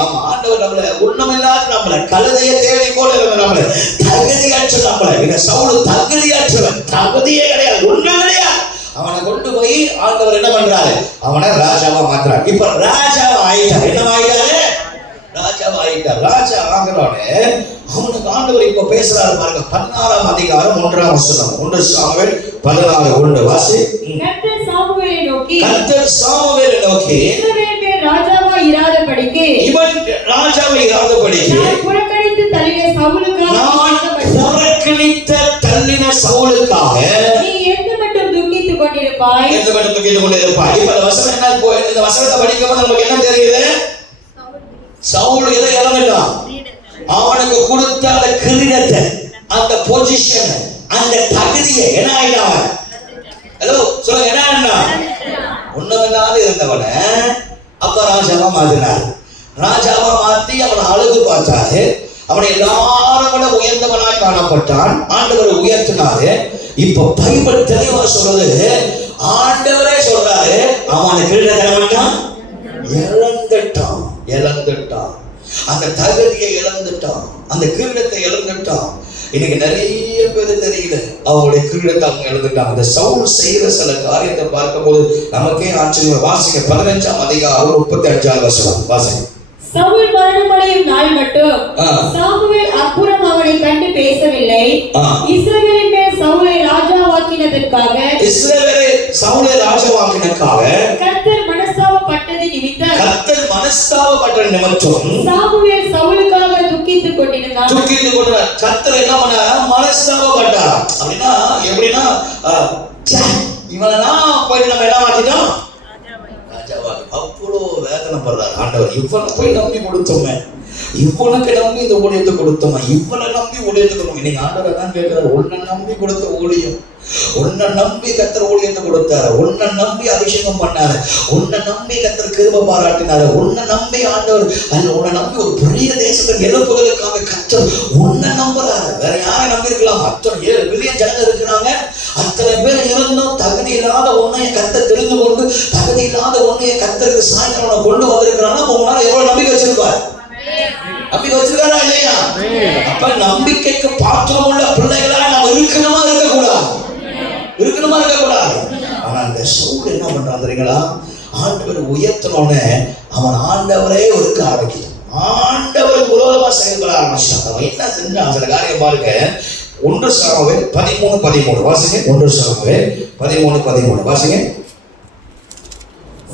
ஆமா, ஆண்டவர் நம்மளை ஒண்ணுமில்லாத நம்மளை கழுதையை தேடி போல நம்மளை தகுதியற்ற நம்மளை இந்த சவுல் தகுதியற்றவன், தகுதியே கிடையாது, ஒண்ணும் கிடையாது. அவனை கொண்டு போய் ஆண்டவர் என்ன பண்றாரு? அவனை ராஜாவா மாத்துறாரு. இப்ப ராஜாவா ஆயிட்டார். என்ன ஆயிட்டாரு? ராஜாவா ஆயிட்டார். ராஜா ஆகிறோன்னு அவனுக்கு ஆண்டவர் இப்ப பேசுறாரு பாருங்க. 16ஆம் அதிகாரம் 1ஆம் வசனம். 1 சாமுவேல் 16:1 வாசி. கர்த்தர் சாமுவேலை நோக்கி இஸ்ரவேல் மேல் ராஜாவா இராதபடிக்கு இவன் ராஜாவை இராதபடிக்கு நான் புறக்கணித்து தள்ளின சவுலுக்காக நீ எந்த மட்டும் துக்கித்துக் கொண்டிருப்பாய். இப்ப இந்த வசனம் என்ன? இந்த வசனத்தை படிக்கும்போது நமக்கு என்ன தெரியுது? சவுல் எதை இழந்துட்டான்? அவனுக்கு கொடுத்த அந்த கிரீடத்தை, அந்த பொசிஷன், அந்த தகுதியை என்ன ஆயிட்டான்? ஹலோ சொல்லுங்க, என்ன ஆயிட்டா? ஒண்ணுமில்லாத இருந்தவன அப்ப ராஜாவா மாத்தினார். ராஜாவா மாத்தி அவனை அழகு பார்த்தாரு. அவனை எல்லாரும் விட உயர்ந்தவனாய் காணப்பட்டான். ஆண்டவர் உயர்த்தினாரு. இப்ப பைபிள் தெளிவா சொல்றது, ஆண்டவரே சொல்றாரு அவனை கிரீடத்தை இழந்துட்டான். அந்த தகுதியை இழந்துட்டான், அந்த கிரீடத்தை இழந்துட்டான். இன்னைக்கு நிறைய பேர் தெரியல, அவங்களுடைய கிரீடத்தை அவங்க இழந்துட்டாங்க. அந்த சவுல் செய்யற சில காரியத்தை பார்க்கும் போது நமக்கே ஆச்சரியம். வாசிங்க 15ஆம் அதிகாரம் 35ஆம் வசனம் வாசிங்க. சவுல் மரணமடையும் நாள் மட்டும் சாமுவேல் அப்புறம் அவனை கண்டு பேசவில்லை. இஸ்ரவேலின் மேல் சவுலை ராஜாவாக்கினதற்காக கர்த்தர் மனஸ்தாபப்பட்டது நிமித்தம் சாமுவேல் சவுலுக்காக துக்கித்துக் கொண்டிருந்தான். கர்த்தர் என்ன பண்ணார்? மனஸ்தாபப்பட்டார். அப்படின்னா எப்படின்னா, இவனா போயிட்டு நம்ம என்ன மாத்திட்டோம்? அவ்வளோ வேதனை படுறாரு ஆண்டவர். இவனை போய் நம்பி கொடுத்தோமே, இவனுக்கு நம்பி இந்த ஊழியத்தை கொடுத்தோமா, இவனை நம்பி ஊழியத்தை கொடுத்தோம். இன்னைக்கு ஆண்டவர் தான் கேட்கிறார், உன்னை நம்பி கொடுத்த ஊழியம், உன்னை நம்பி கர்த்தர் ஊழியத்தை கொடுத்தாரு, உன்னை நம்பி அபிஷேகம் பண்ணாரு, உன்னை நம்பி கர்த்தர் கிருபை பாராட்டினாரு, உன்னை நம்பி ஆண்டவர் உன்னை நம்பி ஒரு பெரிய தேசத்தை எழுப்புவதற்காக கர்த்தர் உன்னை நம்புறாரு. வேற யாரை நம்பி இருக்கலாம்? அத்தனை 7 பில்லியன் ஜனங்கள் இருக்கிறாங்க. அத்தனை பேர் இருந்தும் தகுதி இல்லாத உன்னைய கர்த்தர் தெரிந்து கொண்டு தகுதி இல்லாத உன்னைய கர்த்தருக்கு சாயந்தரம் கொண்டு வந்திருக்கிறான்னா உங்களால எவ்வளவு நம்பிக்கை வச்சிருப்பாரு? நம்பிக்கை வச்சிருக்காரா இல்லையா? அப்ப நம்பிக்கைக்கு பாத்திரம் உள்ள பிள்ளைகளா நம்ம இருக்கணுமா இருக்கக்கூடாது. ஆனா அந்த சவுல் என்ன பண்றான் தெரியுங்களா? ஆண்டவர் உயர்த்தனோன்னு அவன் ஆண்டவரே ஒதுக்க ஆரம்பிக்கிறான். ஆண்டவருக்கு விரோதமா செயல்பட ஆரம்பிச்சான். அவன் என்ன செஞ்சான்? சில காரியம் பாருங்க. 1 சாமுவேல் 13:13 வாசிங்க. 1 சாமுவேல் 13:13 வாசிங்க.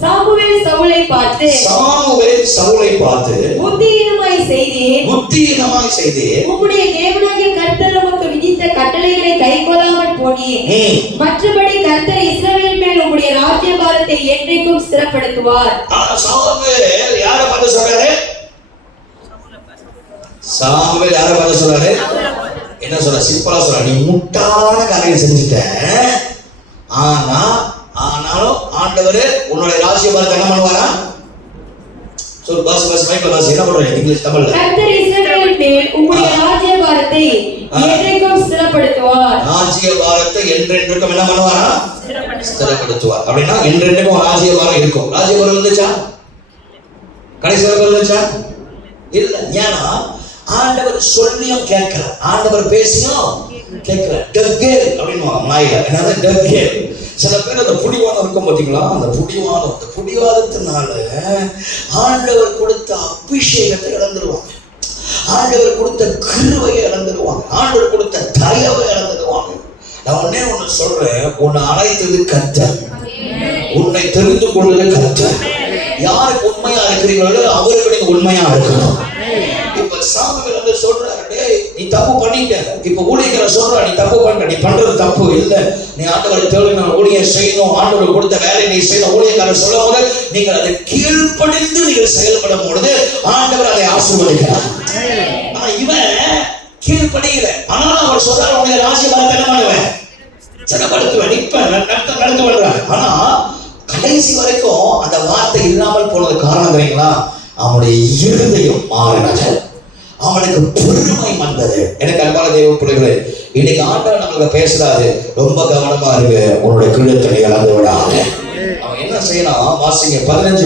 சாமுவேல் சவுலை பார்த்து புத்தியீனமாய் செய்தேன். உம்முடைய தேவனாகிய கர்த்தர் உமக்கு விதித்த கட்டளைகளை கைக்கொள்ளாமல் போனீர். மற்றபடி கர்த்தர் இஸ்ரவேல் மேல் உம்முடைய ராஜ்யபாரத்தை என்றைக்கும் ஸ்திரப்படுத்துவார். சாமுவேல் யாரை பார்த்து சொல்றாரு? சாமுவேல் யாரை பார்த்து சொல்றாரு? என்ன சொல்ற? சிம்பிளா சொல்ற, நீ முட்டாளான காரியம் செஞ்சுட்ட, ஆனாலும் ஆண்டவர் உன்னுடைய ராஜ்யபாரத்தை என்ன பண்ணுவாரா? சொல் பஸ் மைக்கேல் பஸ் என்ன பண்றீங்க? இங்கிலீஷ் தமிழ்ல. கர்த்தர் இஸ்ரவேலின் மேல் உம்முடைய ராஜ்யபாரத்தை என்றைக்கும் ஸ்திரப்படுத்துவார். ராஜ்யபாரத்தை என்றென்றைக்கும் என்ன பண்ணுவாரா? ஸ்திரப்படுத்துவார். அப்படின்னா என்றென்றைக்கும் ராஜ்யபாரம் இருக்கும். ராஜ்யபாரம் இருந்துச்சா? கடைசி வரைக்கும் இருந்துச்சா? இல்ல. ஏன்னா ஆண்டவர் சொல்லியும் கேட்கல, ஆண்டவர் பேசியும் கேட்கல. டக்கேல் அப்படின்னு மலாயில என்னது? டக்கேல். சில பேர் அந்த புடிவாதம் இருக்கும் பார்த்தீங்களா? அந்த புடிவாதத்தினால ஆண்டவர் கொடுத்த அபிஷேகத்தை இழந்துருவாங்க, ஆண்டவர் கொடுத்த கிருபையை இழந்துருவாங்க, ஆண்டவர் கொடுத்த தயவை இழந்துருவாங்க. நான் ஒன்னே ஒண்ணு சொல்றேன், உன்னை அழைத்தது கர்த்தர், உன்னை தெரிந்து கொள்வது கர்த்தர். யாருக்கு உண்மையா இருக்கிறீங்களோ அவருக்கு நீங்க உண்மையா இருக்கணும். இப்ப சாமுவேல் வந்து சொல்றாரு, டேய் நீ தப்பு பண்ணிட்ட. இப்ப ஊழியக்காரர் சொல்றா, நீ தப்பு பண்ற, நீ பண்றது தப்பு இல்ல, நீ ஆண்டவரை தேடணும், ஊழியம் செய்யணும், ஆண்டவர் கொடுத்த வேலையை நீ செய்யணும். ஊழியக்காரர் சொல்லும் போது நீங்கள் அதை கீழ்ப்படிந்து நீங்கள் செயல்படும் பொழுது ஆண்டவர் அதை ஆசீர்வதிக்கிறார். ஆனா இவன் கீழ்ப்படியல, ஆனால் அவர் சொல்றாரு, உன்னுடைய ராஜ்யபாரத்தை என்ன பண்ணுவேன்? சிறப்படுத்துவேன், இப்ப நடத்துவேன். ஆனா கடைசி வரைக்கும் அந்த வார்த்தை இல்லாமல் போனது காரணம் தெரியுங்களா? அவனுடைய இருதயம் மாறினது, அவனுக்கு பெருமை வந்தது. எனக்கு அன்பான தேவ பிள்ளைகளே, இன்னைக்கு ஆண்டவர் நம்மளுக்கு பேசுறாரு, ரொம்ப கவனமா இருக்கு, உன்னுடைய கிரீடத்தை இழந்து விடாது. அவன் என்ன செய்யலாம்? வாசிங்க 15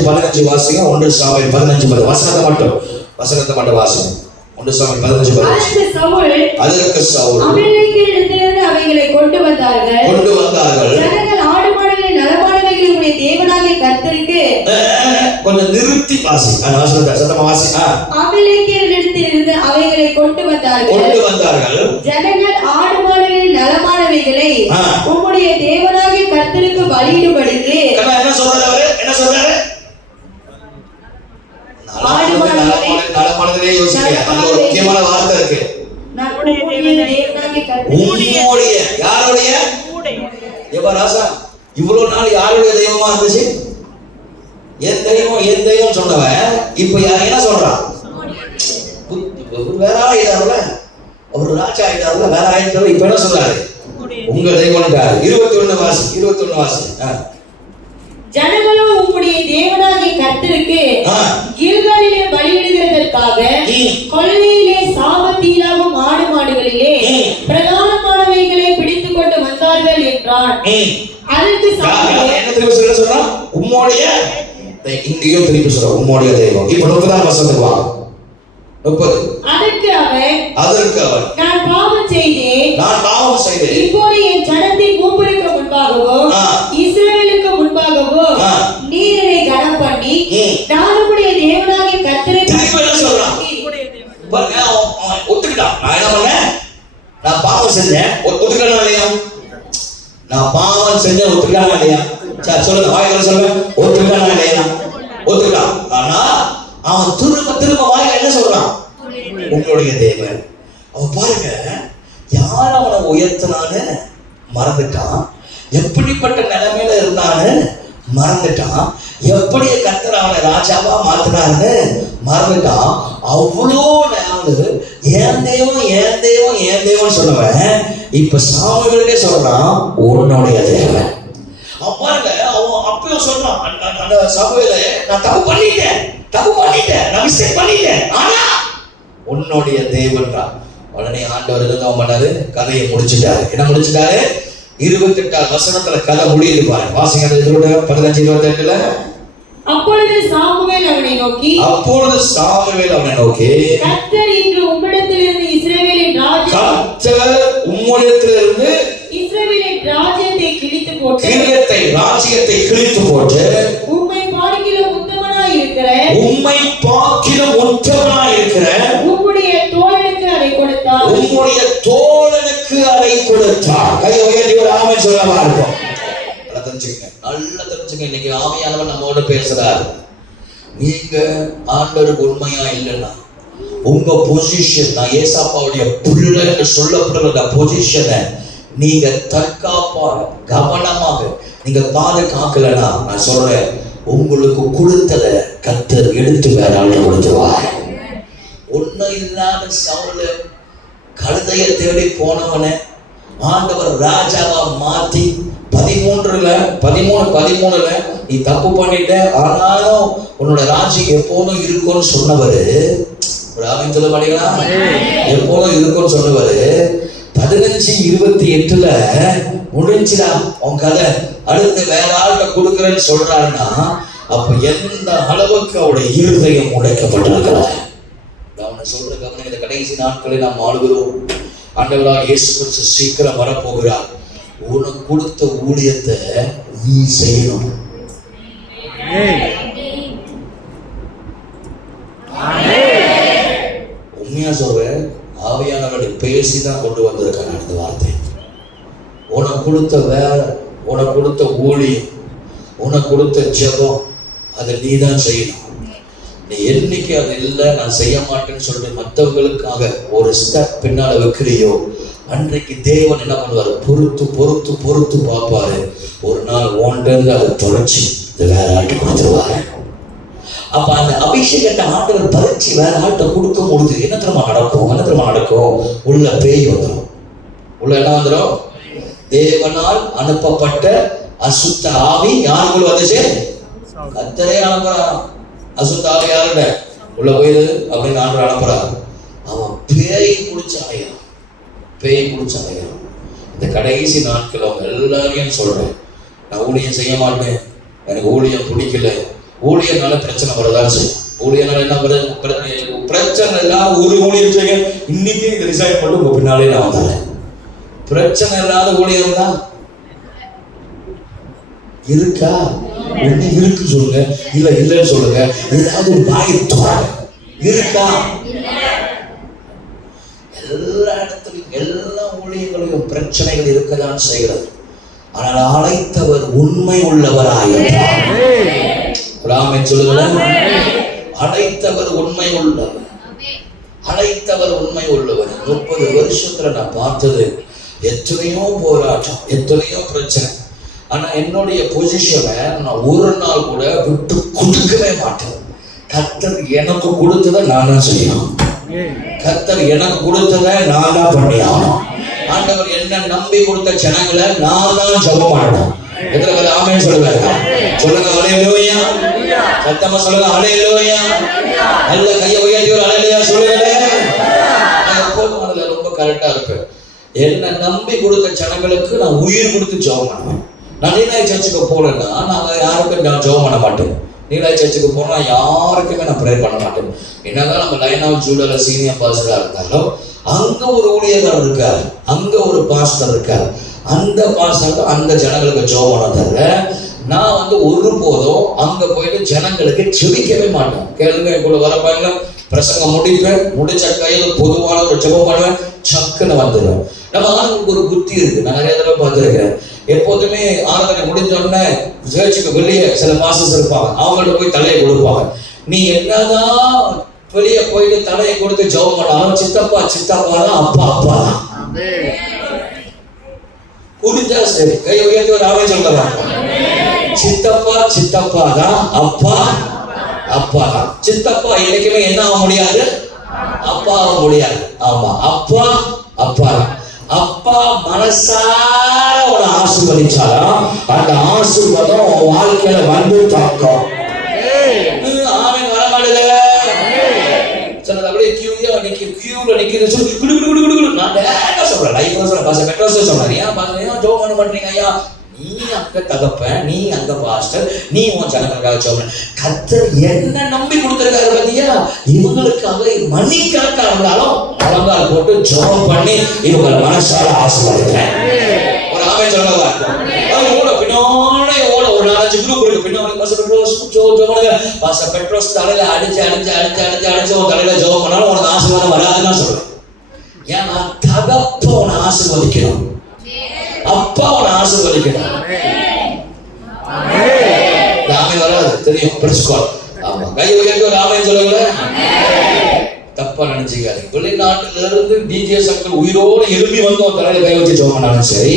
வாசிங்க. 1 சாமுவேல் 15 வசனத்தை மட்டும் வாசிங்க. 1 சாமுவேல் 15. அதற்கு சவுல் அமலேக்கியரிடத்திலிருந்து அவைகளை கொண்டு வந்தார்கள். ஜனங்கள் ஆடு மாடுகளை நலமானவைகளை உடைய தேவனாகிய கர்த்தருக்கு கொஞ்சம் நிறுத்தி வாசி. சத்தமா வாசி. அமலேக்கியரிடத்திலிருந்து அவைகளை கொண்டு வந்தார்கள். ஜனங்கள் ஆடு மாடுகளை நலமானவைகளை உம்முடைய தேவனாகிய கர்த்தருக்கு பலியிடும்படிக்கு. என்ன சொல்றாரு? நலமானதிலே யோசிக்க அந்த ஒரு முக்கியமான வார்த்தை இருக்கு. உம்முடைய யாருடைய? எப்ப ராசா இவ்வளவு நாள் யாருடைய தெய்வமா இருந்துச்சு? என் தெய்வம் சொன்னவன் இப்ப என்ன சொல்றான்? வேற ஆயிட்டாருல, ஒரு ராஜா ஆயிட்டாருல, வேற ஆயிட்டாரு. இப்ப என்ன சொல்றாரு? உங்க தெய்வம். 21 வாசி. ஜனங்களும் உம்முடைய தேவனாகிய கர்த்தருக்கு கில்காலிலே பலியிடுகிறதற்காக கொள்ளையிலே சாபத்தீராவும் ஆடு மாடுகளிலே பிரதானமானவைகளை பிடித்துக் கொண்டு வந்தார்கள் என்றான். அதற்கு சாமுவேல் என்ன திருப்பி சொல்றான்? உம்முடைய, இங்கேயும் திருப்பி சொல்றான் உம்முடைய தெய்வம். இப்ப 30 வசனத்துக்கு வா. 30. அதற்கு அவன் நான் பாவம் செய்தேன். இப்போது என் ஜனத்தின் மூப்பருக்கு முன்பாகவும் இஸ்ரவேலுக்கு முன்பாகவும் நீர் என்னை கனம் பண்ணி நான் உம்முடைய தேவனாகிய கர்த்தரை சொல்றான். பாருங்க, அவன் ஒத்துக்கிட்டான். நான் என்ன பண்ணேன்? நான் பாவம் செஞ்சேன். ஒத்துக்கிட்டானா இல்லையா? நான் பாவம் செஞ்சேன், ஒத்துக்கிட்டானா இல்லையா? சரி சொல்லுங்க, வாய்க்கு சொல்லுங்க. ஒத்துக்கிட்டானா இல்லையா? ஒத்துக்கிட்டான். ஆனா அவன் திரும்ப வாயில என்ன சொல்றான்? உங்களுடைய தேவன். அவன் பாருங்க, யார் அவனை உயர்த்தினான்னு மறந்துட்டான், எப்படிப்பட்ட நிலைமையில இருந்தான்னு மறந்துட்டான், எப்படி கர்த்தர் அவனை ராஜாவா மாத்தினான்னு மறந்துட்டான். அவ்வளோ நாள் ஏன் தேவன் சொன்னவன் இப்ப சாமுவேலுக்கே சொல்றான் உன்னுடைய தேவன். பாருங்க, அவன் அப்பயும் சொல்றான், அந்த சாமுவேலே நான் தப்பு பண்ணிட்டேன், நான் மிஸ்டேக் பண்ணிட்டேன், ஆனா உன்னுடைய தேவன் தான். உடனே ஆண்டவர் என்ன பண்ணாரு? கதையை முடிச்சுட்டாரு. என்ன முடிச்சுட்டாரு? 28 வசனத்துல கதை முடியுது பாருங்க. வாசிங்க 15-28. அப்பொழுது சாமுவேல் அவனை நோக்கி கர்த்தர் இன்று உம்மிடத்திலிருந்து இஸ்ரவேலின் ராஜ்யத்தை கிழித்து போட்டு உம்மை பார்க்கிலும் உத்தமனாய் இருக்கிற உம்முடைய தோழனுக்கு அதை கொடுத்தார். கையை உயர்த்தி ஒரு ஆமென் சொல்லவா இருக்கும். நல்லா தெரிஞ்சுங்க, இன்னைக்கு ஆவியானவர் நம்மோட பேசுறாரு. நீங்க ஆண்டவருக்கு உண்மையா இல்லைன்னா உங்க பொசிஷன், நான் ஏசாப்பாவுடைய பிள்ளை என்று சொல்லப்படுற பொசிஷனை நீங்க தற்காப்பாக கவனமாக நீங்க பாதுகாக்கலன்னா, நான் சொல்றேன், உங்களுக்கு கொடுத்தத கர்த்தர் எடுத்து வேற ஆள் கொடுத்துருவார். ஒன்னு ஒன்னும் இல்லாத சவுல கழுதையை தேடி போனவன ஆண்டவர் ராஜாவா மாத்தி 13:13 நீ தப்பு பண்ணிட்ட, ஆனாலும் உன்னோட ராஜ்யம் எப்போதும் இருக்கும்னு சொன்னவரு, ஒரு ஆமென் சொல்ல மாட்டீங்களா? எப்போதும் இருக்கும்னு சொன்னவரு 15:28 முடிஞ்சுடா உன் கதை, அடுத்து வேற ஆள்கிட்ட கொடுக்குறேன்னு சொல்றாருன்னா அப்ப எந்த அளவுக்கு அவருடைய இருதயம் உடைக்கப்பட்டிருக்கிறார். அவனை சொல்ற கவனம், இந்த கடைசி நாட்களை நாம் ஆளுகிறோம். ஆண்டவராக இயேசு கிறிஸ்து சீக்கிரம் வரப்போகிறார். உனக்கு கொடுத்த ஊழியத்தை நீ செய்யணும். உண்மையா சொல்றேன், ஆவியானவரை பேசிதான் கொண்டு வந்திருக்காங்க இந்த வார்த்தை. உனக்கு கொடுத்த வேலை, உனக்கு கொடுத்த ஊழியம், உனக்கு கொடுத்த ஜெபம், அதை நீ தான் செய்யணும். நீ என்னைக்கு அது இல்லை நான் செய்ய மாட்டேன்னு சொல்லிட்டு மற்றவங்களுக்காக ஒரு ஸ்டெப் பின்னால வைக்கிறியோ, அன்றைக்கு தேவன் என்ன பண்ணுவார்? பொறுத்து பொறுத்து பொறுத்து பார்ப்பாரு. ஒரு நாள் ஒன்றிருந்து அதை தொலைச்சி வேற ஆட்டு கொடுத்துருவாரு. அப்ப அந்த அபிஷேகத்தை ஆண்டவர் பறிச்சு வேற ஆட்டை கொடுக்கும் பொழுது என்ன தெரியுமா நடக்கும்? உள்ள பேய் வந்துடும். உள்ள என்ன வந்துடும்? தேவனால் அனுப்பப்பட்ட அசுத்த ஆவி யாருக்குள்ள வந்துச்சு? கர்த்தரே அனுப்புறான். அசுத்த ஆவி யாருட உள்ள போயிடுது அப்படின்னு ஆண்டவர் அனுப்புறாரு. அவன் பேய் குடிச்சு அலையான். இந்த கடைசி நாட்கள் அவங்க எல்லாரையும் சொல்றேன், நான் ஊழியம் செய்ய மாட்டேன், எனக்கு ஊழியம் பிடிக்கல. ஊழியனால பிரச்சனை வரதான் செய்யும். ஊழியனால என்ன பிரச்சனை இல்லாத ஒரு ஊழியம் செய்ய இன்னைக்கு இது ரிசைன் பண்ணி உங்க பின்னாலே நான் வந்தேன். பிரச்சனை இல்லாத ஊழியம் தான் இருக்கா? ஒண்ணு இருக்கு சொல்லுங்க, இல்ல இல்லன்னு சொல்லுங்க. ஏதாவது ஒரு பாயத்தோட இருக்கா? எல்லா இடத்துலையும் எல்லா ஊழியங்களையும் பிரச்சனைகள் இருக்கதான் செய்கிறது. ஆனால் அழைத்தவர் உண்மை உள்ளவராயிருப்பார். ராமன் சொல்லுங்களேன், அழைத்தவர் உண்மை உள்ளவர். 30 வருஷத்துல நான் பார்த்தது எத்தனையோ போராட்டம், எத்தனையோ பிரச்சனை. ஆனா என்னுடைய பொசிஷனை நான் ஒரு நாள் கூட விட்டு கொடுக்கவே மாட்டேன். கர்த்தர் எனக்கு கொடுத்ததை நானா செய்யணும். கர்த்தர் எனக்கு கொடுத்ததை நான் தான் பண்ணி ஆகணும். ஆண்டவர் என்ன நம்பி கொடுத்த ஜனங்களை நான் தான் ஜெபம் பண்ணணும். எத்தனை பேர் ஆமென் சொல்லுவாங்க? சொல்லுங்க ஹல்லேலூயா. சத்தமா சொல்லுங்க ஹல்லேலூயா. நல்ல கையை உயர்த்தி ஒரு ஹல்லேலூயா சொல்லுங்க. நான் எப்போதும் அதுல ரொம்ப கரெக்டா இருப்பேன். என்ன நம்பி கொடுத்த ஜனங்களுக்கு நான் உயிர் கொடுத்து ஜெபம் பண்ணுவேன். நான் நீலாய் சர்ச்சுக்கு போனேன்னா நாங்கள் யாருக்கும் நான் ஜெபம் பண்ண மாட்டேன். நீலாய் சர்ச்சுக்கு போனால் யாருக்குமே நான் ப்ரேயர் பண்ண மாட்டேன். என்னதான் நம்ம லைன் ஆஃப் ஜூடால சீனியர் பாஸ்டராக இருந்தாலும் அங்கே ஒரு ஊழியர்கள் இருக்கார், அங்கே ஒரு பாஸ்டர் இருக்கார். அந்த பாஸ்டருக்கு அந்த ஜனங்களுக்கு ஜெபம் பண்ண தவிர நான் ஒருபோதும் அங்கே போயிட்டு ஜனங்களுக்கு ஜெபிக்கவே மாட்டேன். கேளுங்க, கூட வரப்பாங்க பிரசங்கம் முடிப்பேன், முடிச்ச கையில் பொதுவான ஒரு ஜெபம் பண்ணுவேன், சக்குன்னு வந்துடுவேன். நம்ம ஆளுங்களுக்கு ஒரு புத்தி இருக்கு. நான் நிறைய தடவை பார்த்துருக்கேன். எப்போதுமே ஆராதனை முடிஞ்சோடனே சர்ச்சுக்கு வெளியே சில பாஸ்டர்ஸ் இருப்பாங்க, அவங்கள்ட்ட போய் தலையை கொடுப்பாங்க. நீ என்னதான் வெளியே போயிட்டு தலையை கொடுத்து ஜெபம் பண்ணாலும் சித்தப்பா தான், அப்பா தான். புரிஞ்சா சரி, கை உயர்த்தி ஒரு ஆமென் சொல்லுவாங்க. சித்தப்பா தான், அப்பா தான். சித்தப்பா என்னைக்குமே என்ன ஆக முடியாது? அப்பா ஆக முடியாது. ஆமா, அப்பா அப்பா மனசார ஒரு ஆசீர்வதிச்சாலும் அந்த ஆசீர்வாதம் வாழ்க்கையில வந்து தாக்கும். ஆமென் வர மாட்டேங்குது. சிலது அப்படியே கியூல நிக்கிது சொல்லி குடு குடு குடு குடு. நான் டேரக்டா சொல்றேன், லைஃப்ல சொல்றேன், பாஸ்டர் பெட்ரோஸ் சொல்றேன். ஏன் ஜெபம் பண்ண மாட்டீங்க ஐயா? நீ அங்க தகப்பன், நீ அங்க பாஸ்டர், நீ உன் ஜனங்களுக்காக ஜெபம். கர்த்தர் என்ன நம்பி கொடுத்திருக்காரு பாத்தியா? இவங்களுக்காக மணிக்கணக்காக இருந்தாலும் அலங்காரம் போட்டு ஜெபம் பண்ணி இவங்க மனசால ஆசீர்வதிக்கிறேன். ஒரு ஆமென் சொல்லுங்க. பின்னாடி ஒரு 4-5 குரூப் இருக்கு. பின்னாடி பாஸ்டர் பெட்ரோஸ் தலையில அடிச்சு உன் தலையில ஜெபம் பண்ணாலும் உனக்கு ஆசீர்வாதம் வராதுன்னு சொல்றேன். ஏன்னா தகப்ப உன்னை ஆசீர்வதிக்கணும், அப்பா உன்னை ஆசீர்வதிக்கணும். ஆமென் வராது தெரியும், படிச்சுக்கோ. ஆமா, கை உயர்த்தி ஒரு ஆமென் சொல்லுங்க. தப்பா நினைச்சுக்காது. வெளிநாட்டுல இருந்து டிஜே சங்கர் உயிரோடு எழுப்பி வந்து உன் தலையில கை வச்சு ஜெபம் பண்ணாலும் சரி,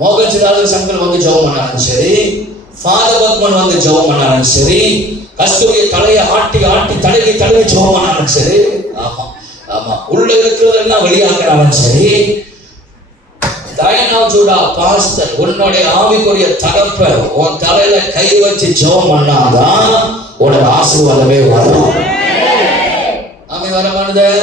மோகன் சிதாசன் சங்கர் வந்து ஜெபம் பண்ணாலும் சரி, ஃபாதர் பத்மன் வந்து ஜெபம் பண்ணாலும் சரி, கஸ்தூரிய தலையை ஆட்டி ஆட்டி தடவி தடவி ஜெபம் பண்ணாலும் சரி, ஆமா ஆமா, உள்ள இருக்கிறதெல்லாம் வெளியாக்கினாலும் சரி, தைனாஜுடா பாஸ்டர் உன்னுடைய ஆவிக்குரிய தகப்ப உன் தலையில கை வச்சு ஜெபம் பண்ணாதான் உனக்கு ஆசீர்வாதமே வரும். ஆமே வர மாட்டேது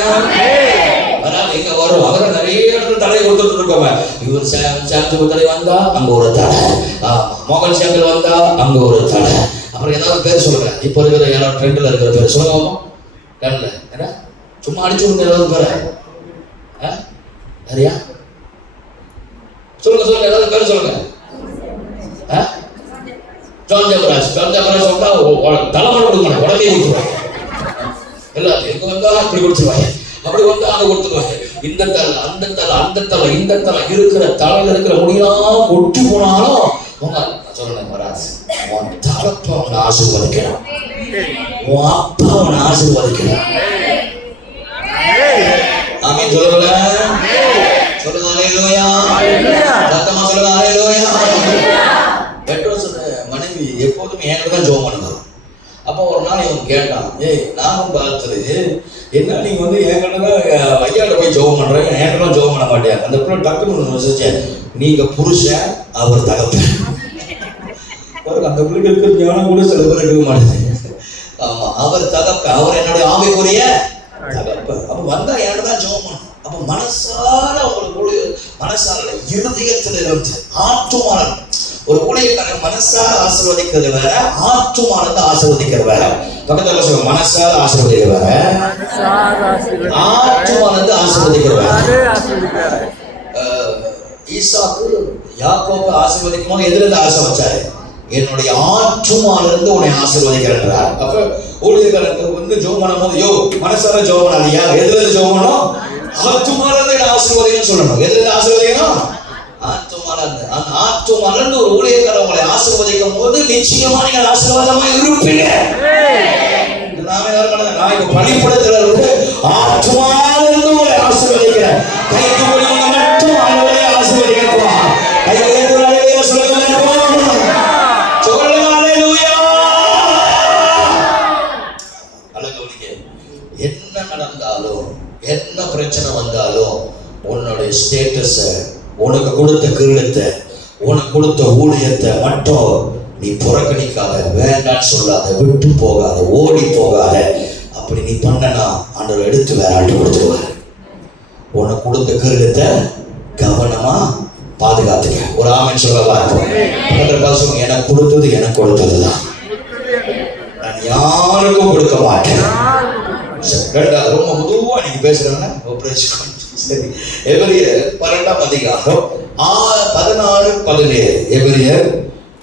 வராது. எங்க வரும்? அவரை நிறைய இடத்துல தலை கொடுத்துட்டு இருக்கோம். இவர் சாந்து தலை வந்தா அங்க ஒரு தலை, மோகன் சேங்கல் வந்தா அங்க ஒரு தலை. அப்புறம் ஏதாவது பேர் சொல்லுங்க. இப்போ இருக்கிற யாராவது ட்ரெண்ட்ல இருக்கிற பேர் சொல்லுங்க. கண்ணில் என்ன சும்மா அடிச்சு விடுங்க. ஏதாவது பேர சரியா சொல்லுங்க சொல்லுங்க. ஏதாவது பேர் சொல்லுங்க. ஜான் ஜபராஜ் வந்தா தலைமுறை கொடுக்கணும். உடனே கொடுத்துருவாங்க. எல்லாத்தையும் எங்க வந்தா அப்படி கொடுத்துருவாங்க, அப்படி வந்தா அதை கொடுத்துருவாங்க. இந்த தலை அந்த தலை அந்த தலை இந்த தலை இருக்கிற தலையில இருக்கிற முடியெல்லாம் கொட்டி போனாலும் உங்க சொல்றேன் வராது. உன் தலப்ப அவனை ஆசீர்வதிக்கிறான், உன் அப்பா அவனை ஆசீர்வதிக்கிறான். ஆமீன் சொல்லல சொல்லுங்க. அல்லேலூயா. சத்தமா சொல்லுங்க. அல்லேலூயா. பெட்ரோல் சொன்ன மனைவி எப்போதுமே என்கிட்ட தான் ஜெபம் பண்ணுவாங்க. அப்போ ஒரு நாள் இவன் கேட்டான், ஏய் நானும் பார்த்தது என்ன, நீங்க வந்து என்கிட்ட ஐயாட்ட போய் ஜெபம் பண்றேன், என்கிட்ட ஜெபம் பண்ண மாட்டேன். அந்த பிள்ளை டக்குன்னு யோசிச்சேன், நீங்க புருஷன் அவர் தகப்பன். அந்த பிள்ளைக்கு இருக்கிற ஞானம் கூட சில பேர் இருக்க மாட்டேங்குது. ஆமா, அவர் தகப்பன், அவர் என்னுடைய ஆவிக்குரிய தகப்பன். அப்ப வந்தா என்கிட்ட தான் ஜெபம் பண்ணணும். அப்ப மனசார உங்களுக்கு மனசார இருதயத்தில் இருந்து ஆற்றுமானம் ஒரு ஊழியக்காரன் மனசார ஆசீர்வதிக்கிறது வேற, ஆற்றுமானத்தை ஆசீர்வதிக்கிறது வேற. பக்கத்துல சொல்லுங்க, மனசார ஆசீர்வதிக்கிறது வேற, ஆற்றுமானத்தை ஆசீர்வதிக்கிறது வேற. ஈசாக்கு யாக்கோபை ஆசீர்வதிக்கும் போது எதுல இருந்து ஆசை வச்சாரு? என்னுடைய ஆற்றுமானிலிருந்து உன்னை ஆசீர்வதிக்கிறேன்றார். அப்ப ஊழியக்காரனுக்கு வந்து ஜெபம் பண்ணும் போது, யோ மனசார ஜெபம் பண்ணாதியா, எதுல இருந்து ஜெபம் பண்ணணும்? ஆற்றுமானிலிருந்து ஆசீர்வதிக்கணும்னு சொல்லணும். எதுல இருந்து ஆசீர்வதிக்கணும்? ஆற்றுமானந்து. அந்த ஆற்றுமானந்து ஒரு ஊழியக்காரர் உங்களை ஆசீர்வதிக்கும் போது நிச்சயமா நீங்கள் ஆசீர்வாதமா இருப்பீங்க. நாமே நான் இப்ப பணிப்படத்துல இருந்து ஆற்றுமானந்து உங்களை ஆசீர்வதிக்கிறேன். கைக்கு போனவங்க மட்டும் ஆண்டவரே ஆசீர்வதிக்கிறப்பா. கைக்கு போனவங்க சொல்லுங்க. சொல்லுங்க அல்லேலூயா. அழகவனிங்க. என்ன நடந்தாலும் என்ன பிரச்சனை வந்தாலும் உன்னுடைய ஸ்டேட்டஸ, உனக்கு கொடுத்த கிரீடத்தை, உனக்கு கொடுத்த ஊழியத்தை மட்டும் நீ புறக்கணிக்காத, வேண்டான்னு சொல்லாத, விட்டு போகாத, ஓடி போகாத. அப்படி நீ பண்ணனா ஆண்டவர் எடுத்து வேற ஆண்டு கொடுத்துருவாரு. உனக்கு கொடுத்த கிரீடத்தை கவனமா பாதுகாத்துக்க. ஒரு ஆமென் சொல்லலாம். எனக்கு கொடுத்தது எனக்கு கொடுத்ததுதான், நான் யாருக்கும் கொடுக்க மாட்டேன். ரெண்டாவது ரொம்ப மெதுவா நீங்க பேசுறேன்னா சரி. எபிரியர் 12ஆம் அதிகாரம் 16-17. எபிரியர்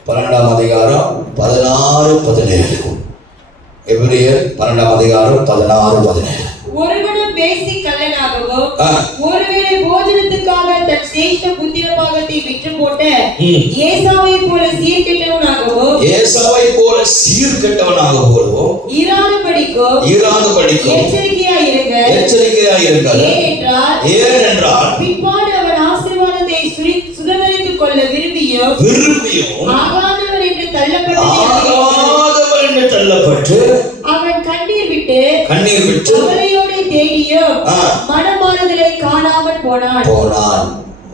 12ஆம் அதிகாரம் 16-17. எபிரியர் 12ஆம் அதிகாரம் 16-17. ஒருவனும் பேசி கள்ளனாகவும் ஒருவேளை போஜனத்துக்காக தன் சிரேஷ்ட புத்திர பாகத்தை விற்று போட்ட ஏசாவை போல சீர்கெட்டவனாகவும் இராதபடிக்கும் எச்சரிக்கையாயிருங்கள். ஏனென்றால் பிற்பாடு அவன் ஆசீர்வாதத்தை சுதந்தரித்துக் கொள்ள விரும்பியும் ஆகாதவர் என்று தள்ளப்பட்டு அவன் கண்ணீர் விட்டு கவலையோடு தேடியும் மனமாறுதலை காணாமல் போனான்.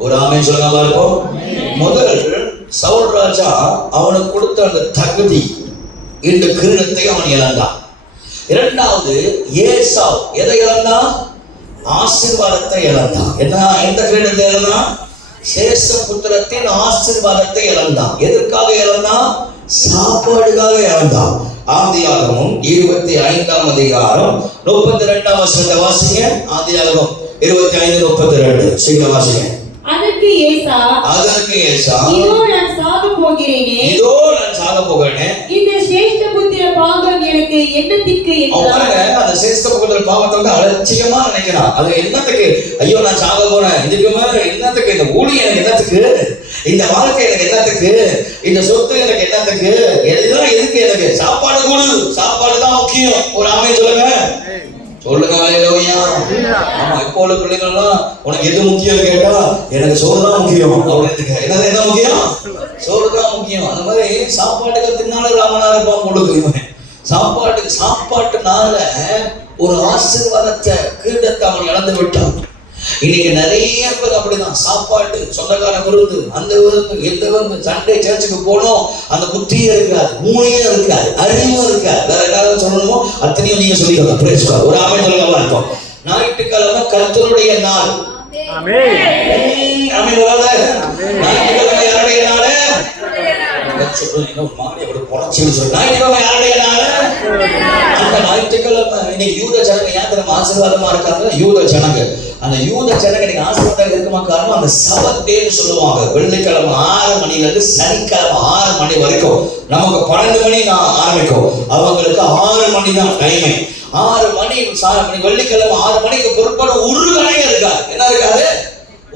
ஒரு ஆமென் சொல்லுங்க பார்ப்போம். முதல் சவுல் ராஜா அவனுக்கு கொடுத்த அந்த தகுதி, இந்த கிரீடத்தை அவன் இழந்தான். இரண்டாவது ஏசாவு எதை இழந்தான்? ஆசீர்வாதத்தை இழந்தான். என்ன? எந்த கிரீடத்தை இழந்தான்? சேஷ புத்திரத்தின் ஆசீர்வாதத்தை இழந்தான். எதற்காக இழந்தான்? சாப்பாடுக்காக இழந்தான். ஆதியாகமம் 25ஆம் அதிகாரம் 32ஆம் வசனத்தை வாசிங்க. ஆதியாகமம் 25:32 சீக்கிர வாசிங்க. அதற்கு ஏசா இதோ நான் சாக போகிறேனே, இந்த சிரேஷ்ட புத்திர பாகம் எனக்கு என்னத்துக்கு என்றார். அந்த சிரேஷ்ட புத்திர பாகத்தை வந்து அலட்சியமா நினைக்கிறான். அது என்னத்துக்கு? ஐயோ நான் சாக போறேன், இதுக்கு மேல என்னத்துக்கு? இந்த ஊழியம் எனக்கு என்னத்துக்கு? இந்த வாழ்க்கை எனக்கு என்னத்துக்கு? இந்த சொத்து எனக்கு என்னத்துக்கு? எதுதான் எதுக்கு? எனக்கு சாப்பாடு கொடு, சாப்பாடு தான் முக்கியம். ஒரு ஆமென் சொல்லுங்க. சொல்லுங்க ஹalleluya. ஆமா, இப்போ உள்ள பிள்ளைங்கள்லாம் உனக்கு எது முக்கியம் கேட்டா எனக்கு சோறு தான் முக்கியம் அப்படின்னு. என்னது என்ன முக்கியம்? சோறு தான் முக்கியம். அந்த மாதிரி சாப்பாட்டுக்கு தின்னால ராமனா இருப்பான் உங்களுக்கு. சாப்பாட்டுனால ஒரு ஆசீர்வாதத்தை கீழத்தை அவன் இழந்து விட்டான். இன்னைக்கு நிறைய பேர் அப்படிதான். சாப்பாட்டு, சொந்தக்கார விருந்து, அந்த விருந்து, எந்த விருந்து, சண்டே சர்ச்சுக்கு போனோம், அந்த புத்தியும் இருக்காது, மூளையும் இருக்காது, அறிவும் இருக்காது. வேற ஏதாவது சொல்லணுமோ அத்தனையும் நீங்க சொல்லிக்கோங்க. Praise God. ஒரு ஆமென் சொல்லுங்க பார்ப்போம். ஞாயிற்றுக்கிழமை கர்த்தருடைய நாள். ஆமென். ஆமென் வராத. ஞாயிற்றுக்கிழமை யாருடைய நாள்? ஞாயிற்றுக்கிழமை யாருடைய நாள்? அந்த ஞாயிற்றுக்கிழமை இன்னைக்கு யூத ஜனங்க ஏன் தெரியுமா ஆசீர்வாதமா இருக்காங்க? யூத ஜனங்க, அந்த யூத ஜனங்க இன்னைக்கு ஆசீர்வாதம் இருக்குமா காரணம் அந்த சபத் டேன்னு சொல்லுவாங்க. வெள்ளிக்கிழமை 6 மணில இருந்து சனிக்கிழமை 6 மணி வரைக்கும். நமக்கு 12 மணி ஆரம்பிக்கும், அவங்களுக்கு 6 மணி தான் டைமே. 6 மணி வெள்ளிக்கிழமை 6 மணிக்கு பொறுப்பான ஒரு கடையும் இருக்காது. என்ன இருக்காது?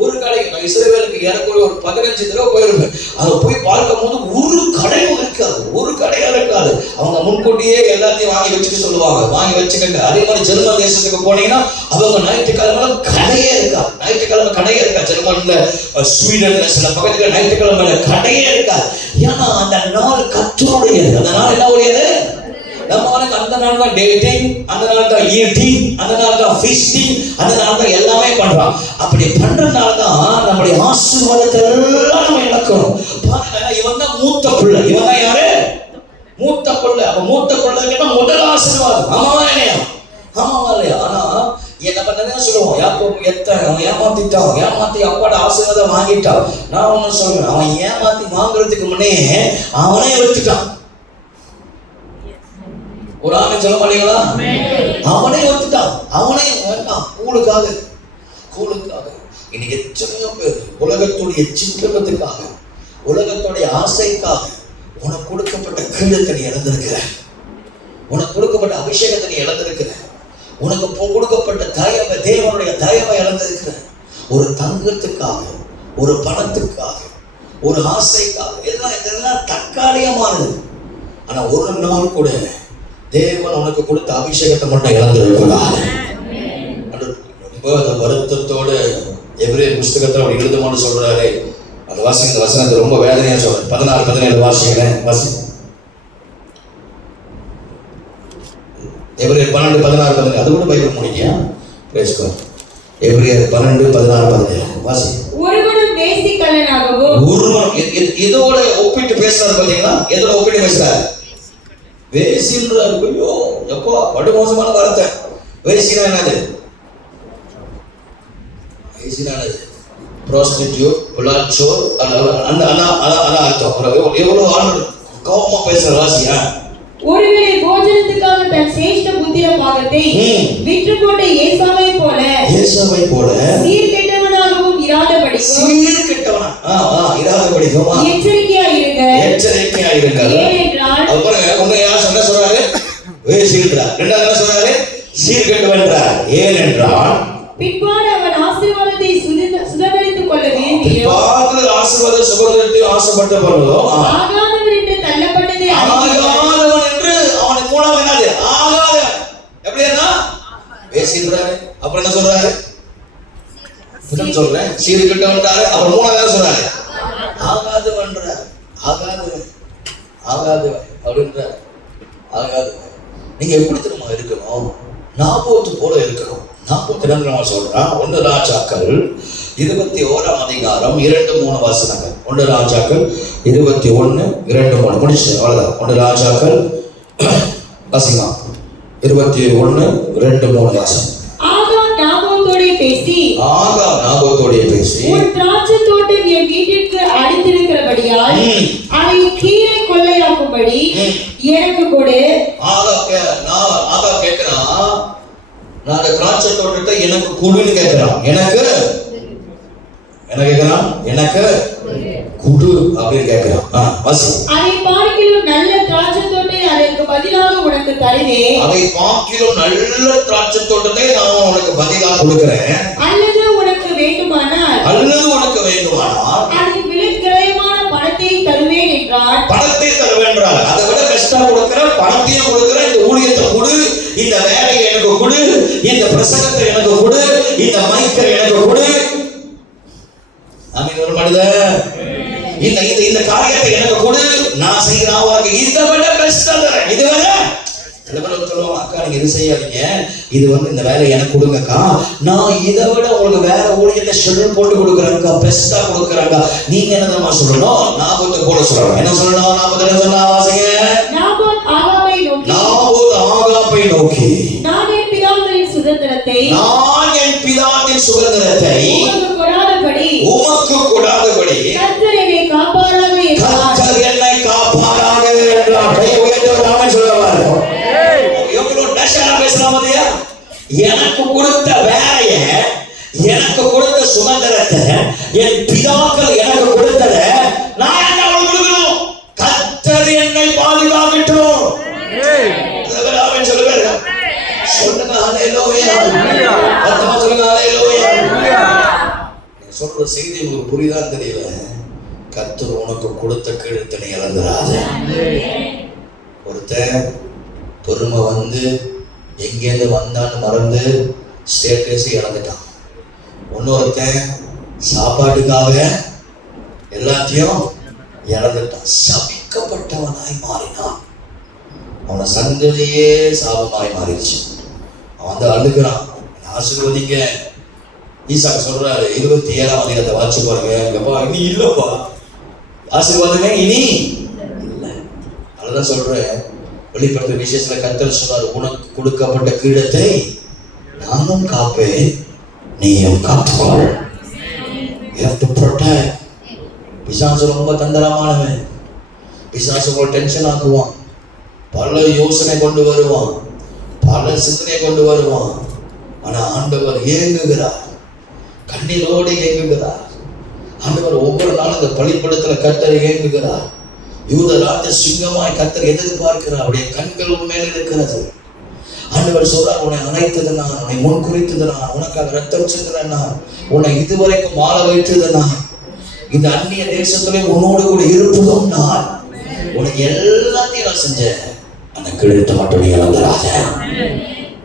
ஒரு கடை. இஸ்ரவேலுக்கு ஏறக்குறைய ஒரு 15 தடவை போயிருப்பேன். அதை போய் பார்க்கும் போது ஒரு கடையும் இருக்காது, ஒரு கடையும் இருக்காது. அவங்க முன்கூட்டியே எல்லாத்தையும் வாங்கி வச்சுட்டு சொல்லுவாங்க, வாங்கி வச்சுக்கங்க. அதே மாதிரி ஜெர்மன் தேசத்துக்கு போனீங்கன்னா அவங்க ஞாயிற்றுக்கிழமை கடையே இருக்கா. ஞாயிற்றுக்கிழமை கடையே இருக்கா. ஜெர்மன்ல, ஸ்வீடன்ல சில பக்கத்துல ஞாயிற்றுக்கிழமை கடையே இருக்கா. ஏன்னா அந்த நாள் கர்த்தருடையது. அந்த நாள் என்ன உடையது? நம்ம அந்த நாள் தான் டேட்டிங், அந்த நாள் தான் ஈட்டிங், அந்த நாள் தான் ஃபீஸ்டிங், அந்த நாள் தான் எல்லாமே பண்றோம். அப்படி பண்றதுனால தான் நம்முடைய ஆசீர்வாதத்தை எல்லாம் நம்ம இழக்கிறோம். பாருங்க, இவன் தான் மூத்த பிள்ளை. இவன் தான் யாரு? மூத்த பிள்ளை. அப்ப மூத்த பிள்ளைக்கு முதல் ஆசீர்வாதம். ஆமாவா இல்லையா? ஆமாவா இல்லையா? ஆனா நம்ம நிறைய சொல்லுவோம், யாக்கோபு அவன் ஏமாத்திட்டான், ஏமாத்தி அப்பாட ஆசீர்வாதம் வாங்கிட்டான். நான் ஒண்ணு சொல்றேன், அவன் ஏமாத்தி வாங்குறதுக்கு முன்னே அவனே வச்சுட்டான். ஒரு ஆமென் சொல்ல மாட்டீங்களா? அவனே வந்துட்டான், அவனே வேண்டாம். கூழுக்காக இன்னைக்கு எத்தனையோ பேர் உலகத்துடைய சித்திரத்துக்காக, உலகத்துடைய ஆசைக்காக உனக்கு கொடுக்கப்பட்ட கிரீடத்தை நீ இழந்திருக்கிற, உனக்கு கொடுக்கப்பட்ட அபிஷேகத்தை நீ இழந்திருக்கிற, உனக்கு கொடுக்கப்பட்ட தயவை, தேவனுடைய தயவை இழந்திருக்கிற. ஒரு தங்கத்துக்காக, ஒரு பணத்துக்காக, ஒரு ஆசைக்காக, இதெல்லாம் தற்காலிகமானது. ஆனா ஒரு நாள் கூட தேவன் உனக்கு கொடுத்த அபிஷேகத்தை மட்டும் இழந்திருக்கிறார். ரொம்ப வருத்தத்தோடு எபிரேயர் புஸ்தகத்தில் அப்படி எழுதுமான்னு சொல்றாரு. அந்த வாசிங்க, வசனத்தை ரொம்ப வேதனையா சொல்றேன். 16-17 வாசிக்கிறேன். எபிரேயர் 12-16-17 அது கூட பைபிள் முடிக்கியா? Brace God. எபிரேயர் 12-16-17 வாசி. ஒருவனும் நேசிக்கலனாகவும், இதோட ஒப்பிட்டு பேசுறாரு. பாத்தீங்களா? எதோட ஒப்பிட்டு பேசுறாரு? வேசின்றாரு. ஐயோ எப்போ படுமோசமான வார்த்தை. வேசினா என்னது? வேசினா என்னது? ப்ராஸ்டிடியூட், புலாச்சோர், அர்த்தம். எவ்வளவு ஆள் கோபமா பேசுற வாசியா? ஒருவேளை போஜனத்துக்காக தன் சேஷ்ட புத்திர பாகத்தை விற்று போட்ட ஏசாவை போல சீர்கெட்டவனாகவும் இராதபடிக்கும் எச்சரிக்கையா இருங்க. ஏனென்றால் ஒண்ணு யார் சொல்றாரு? வேசின்றார். ரெண்டாவது என்ன சொல்றாரு? சீர்கெட்டவன்றார். ஏனென்றால் பிற்பாடு அவன் ஆசீர்வாதத்தை சுதந்தரித்துக் கொள்ள வேண்டியும் ஆசீர்வாதத்தை சுதந்தரித்து ஆசைப்பட்ட பொழுதோ ஆகாதவன் என்று தள்ளப்பட்டதே. ஆகாதவன் என்று அவனுக்கு மூலம் என்னது? ஆகாதவன். எப்படி என்ன வேசின்றாரு? அப்புறம் என்ன சொல்றாரு? சொல்றேன், சீர்கெட்டவன்றாரு. அப்புறம் மூணாவது என்ன சொல்றாரு? ஆகாதவன்றார். ஆகாதவன் அப்படின்றார். ஆகாதவன். நீங்க எப்படி தெரியுமா இருக்கணும்? நாபோத்து போல இருக்கணும். நாபோத்து என்ன சொல்றான்? 1 ராஜாக்கள் 21 அதிகாரம் 2-3 வசனங்கள். 1 ராஜாக்கள் 21-2-3 முடிச்சு அவ்வளவுதான். 1 ராஜாக்கள் வாசிமா 21-2-3 வாசம். நாபோத்தோடே பேசி ஒரு திராட்சை தோட்டம் என் வீட்டிற்கு அடித்திருக்கிறபடியால் அதை கீழே கொள்ளையாக்கும்படி எனக்கு கொடு. ஆகா கேட்கிறான், நான் அந்த திராட்சை தோட்டத்தை எனக்கு கொடுன்னு கேட்கிறான். எனக்கு குடு அப்படின்னு கேட்கிறான். அதை பார்க்கிலும் நல்ல திராட்சை தோட்டத்தை அதற்கு பதிலாக உனக்கு தருவேன். அதை பார்க்கிலும் நல்ல திராட்சை தோட்டத்தை நான் உனக்கு பதிலாக கொடுக்கிறேன். அல்லது உனக்கு வேண்டுமானால் அதன் விலைக்கிரயமான பணத்தை தருவேன் என்றான். பணத்தை தருவேன்றார். அதை விட பெஸ்டா கொடுக்கிறேன், பணத்தையும் கொடுக்கிறேன். இந்த ஊழியத்தை கொடு, இந்த வேலையை எனக்கு கொடு, இந்த பிரசங்கத்தை எனக்கு கொடு, இந்த மைக்கை எனக்கு கொடு. ஆமென். ஒரு மனித இந்த இந்த இந்த காரியத்தை எனக்கு கொடு, நான் செய்யறேன். இதை விட பெஸ்ட் தரேன். இது விட சொல்லுவாங்க, அக்கா நீங்க இது செய்யாதீங்க, இது இந்த வேலை எனக்கு கொடுங்கக்கா, நான் இதை விட உங்களுக்கு வேற ஊழியத்தை ஷெட்யூல் போட்டு கொடுக்குறேன்க்கா, பெஸ்டா கொடுக்குறேன்க்கா. நீங்க என்னமா சொல்லணும்? நாபத்தை போல சொல்லணும். என்ன சொல்லணும்? நாபத்தை சொன்னா வாசிங்க. நாபோத் ஆகாபை நோக்கி நான் என் பிதாவின் சுதந்திரத்தை உமக்கு கொடாதபடி கர்த்தர் என்னை காப்பாராக என்றார். கை உயர்த்தி ஆமென் சொல்லுவார். எவ்வளவு டேஷனா பேசலாம் பாத்தியா? எனக்கு கொடுத்த வேலையை, எனக்கு கொடுத்த சுதந்திரத்தை, என் பிதாக்கள் எனக்கு கொடுத்ததை நான் என்ன கொடுக்கணும்? கர்த்தர் என்னை பாதுகாக்கட்டும். ஆமென் சொல்லுவார். சொல்லுங்க ஹல்லேலூயா. அர்த்தமா சொல்லுங்க ஹல்லேலூயா. சொல்ற செய்தி உங்களுக்கு புரியுதான்னு தெரியல. கர்த்தர் உனக்கு கொடுத்த கீழத்தை நீ இழந்துடாத. ஒருத்தன் பொறுமை எங்கேருந்து வந்தான்னு மறந்து ஸ்டேட்டஸ் இழந்துட்டான். இன்னொருத்தன் சாப்பாட்டுக்காக எல்லாத்தையும் இழந்துட்டான். சபிக்கப்பட்டவனாய் மாறினான். அவன சந்ததியே சாபமாய் மாறிடுச்சு. அவன் அழுகிறான், ஆசீர்வதிங்க. ஈசாக்கு சொல்றாரு 27ஆம் அதிகாரத்தை வாசிச்சு பாருங்க. எப்பா இனி இல்லப்பா, ஆசீர்வாதமே இனி இல்லை. அதுதான் சொல்றேன், வெளிப்படுத்த விசேஷத்துல கர்த்தர் சொல்றாரு, உனக்கு கொடுக்கப்பட்ட கீழத்தை நானும் காப்பேன், நீயும் காத்துக்கொள். You have to protect. பிசாசு ரொம்ப தந்திரமானவன். பிசாசு உங்களை டென்ஷன் ஆக்குவான், பல யோசனை கொண்டு வருவான், பல சிந்தனை கொண்டு வருவான். ஆனா ஆண்டவர் ஏங்குகிறார், கண்ணீரோடு ஏங்குகிறார். ஆண்டவர் ஒவ்வொரு நாளும் இந்த பலிபீடத்துல கர்த்தர் ஏங்குகிறார். யூத ராஜ சிங்கமாய் கர்த்தர் எதிர்பார்க்கிறார். அவருடைய கண்கள் உண்மையில் இருக்கிறது. ஆண்டவர் சொல்றார், உன்னை அணைத்தது நான், உன்னை முன் குறித்தது நான், உனக்காக ரத்தம் சிந்துறேன் நான், உன்னை இதுவரைக்கும் வாழ வைத்தது நான், இந்த அந்நிய தேசத்திலே உன்னோடு கூட இருப்பதும் நான், உனக்கு எல்லாத்தையும் நான் செஞ்சேன். அந்த கிழத்தை மட்டும் நீ இழந்துடாத.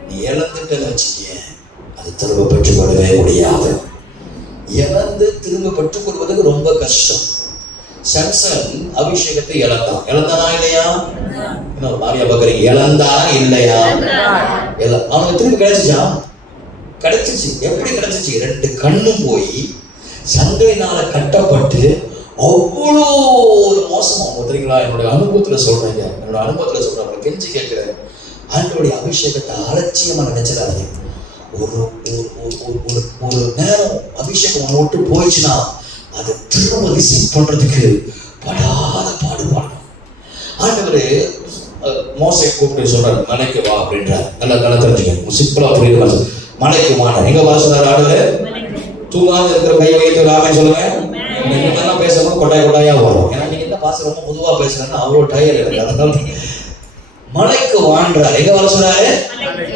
நீ இழந்துட்டு வச்சுக்க, அது திரும்ப பெற்றுக்கொள்ளவே முடியாது. இழந்து திரும்ப பெற்றுக்கொள்வதற்கு ரொம்ப கஷ்டம். சம்சன் அபிஷேகத்தை இழந்தானா இல்லையா? மாரியா பாக்குறீங்க, இழந்தா இல்லையா? அவனுக்கு திரும்ப கிடைச்சிச்சு. எப்படி கிடைச்சிச்சு? 2 கண்ணும் போய் சங்கையினால கட்டப்பட்டு அவ்வளோ ஒரு மோசமா தெரியுங்களா? என்னுடைய அனுபவத்துல சொல்றேன், கெஞ்சி கேட்கிறேன். ஆண்டவருடைய அபிஷேகத்தை அலட்சியமா நினைச்சிடாதீங்க. ஒரு நேரம் அபிஷேகம் ஒன்று விட்டு போயிடுச்சுன்னா அதை திரும்ப ரிசீவ் பண்றதுக்கு படாத பாடுபாடும். ஆண்டவரு மோசை கூப்பிட்டு சொல்றாரு, மலைக்கு வா அப்படின்றார். நல்லா தெரிஞ்சுக்க, சிம்பிளா புரியுது. மலைக்கு வாங்க. எங்க வா சொன்னாரு? ஆடுல தூங்காம இருக்கிற கை வைத்து ஆமென் சொல்லுங்க. நீங்க பேசணும் கொட்டாயா வரும். ஏன்னா நீங்க என்ன பாச ரொம்ப பொதுவா பேசுறேன்னா அவ்வளோ டயர் இருக்கு. அதனால மலைக்கு வான்றார். எங்க வர சொன்னாரு?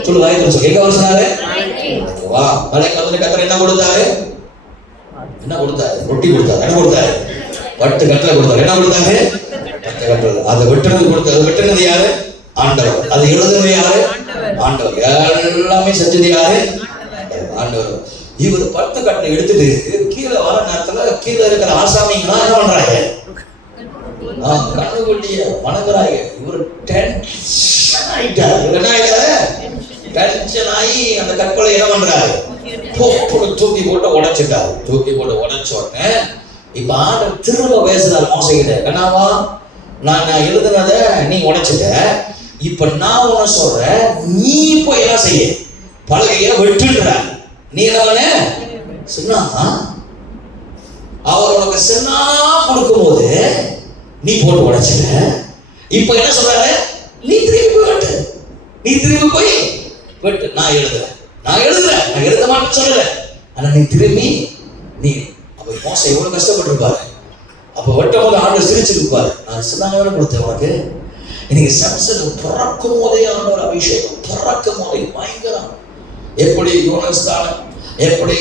சொல்லுங்க, எங்க வர சொன்னாரு? வா. மலைக்கு வந்து கர்த்தர் என்ன கொடுத்தாரு? ரொட்டி கொடுத்தாரு. என்ன கொடுத்தாரு? பட்டு கட்டளை கொடுத்தாரு. என்ன கொடுத்தாரு? பட்டு கட்டளை. அதை வெட்டுனது யாரு? ஆண்டவர். அதை எழுதுனது யாரு? ஆண்டவர். எல்லாமே செஞ்சது யாரு? ஆண்டவர். இவர் பட்டு கட்டளை எடுத்துட்டு கீழே வர நேரத்துல கீழே இருக்கிற ஆசாமிங்களா என்ன பண்றாங்க? கண்ணுக்குட்டிய வணங்குறாங்க. இவர் டென்ஷன் ஆயிட்டாரு. என்ன ஆயிட்டாரு? டென்ஷன் ஆகி அந்த கற்களை என்ன பண்றாரு? தூக்கி போட்டு உடைச்சிட்டாரு. தூக்கி போட்டு உடைச்ச உடனே இப்ப ஆண்டவர் திரும்ப பேசுறாரு மோசைகிட்ட. கண்ணாவா, நான் எழுதுனத நீ உடைச்சிட்ட, இப்ப நான் உன்ன சொல்றேன், நீ இப்போ என்ன செய்ய? பலகைய வெட்டுன்ற. நீ என்ன சொன்னா அவர் உனக்கு சென்னா கொடுக்கும் போது நீ போட்டு உடைச்சிட்ட. இப்ப என்ன சொல்றாரு? நீ திரும்பி போய் வெட்டு. நீ திரும்பி போய் வெட்டு. நான் எழுத மாட்டேன்னு சொல்லல. ஆனா நீ திரும்பி நீ அப்ப மோசம் எவ்வளவு கஷ்டப்பட்டிருப்பாரு. அப்ப வெட்டும் போது ஆண்டு சிரிச்சிருப்பாரு. நான் சின்னாங்க கொடுத்தேன் உனக்கு. இன்னைக்கு சம்சன் பிறக்கும் போதே ஆண்டவர் அபிஷேகம், பிறக்கும் போதே பயங்கரம். எப்படி யோனஸ்தானம், எப்படி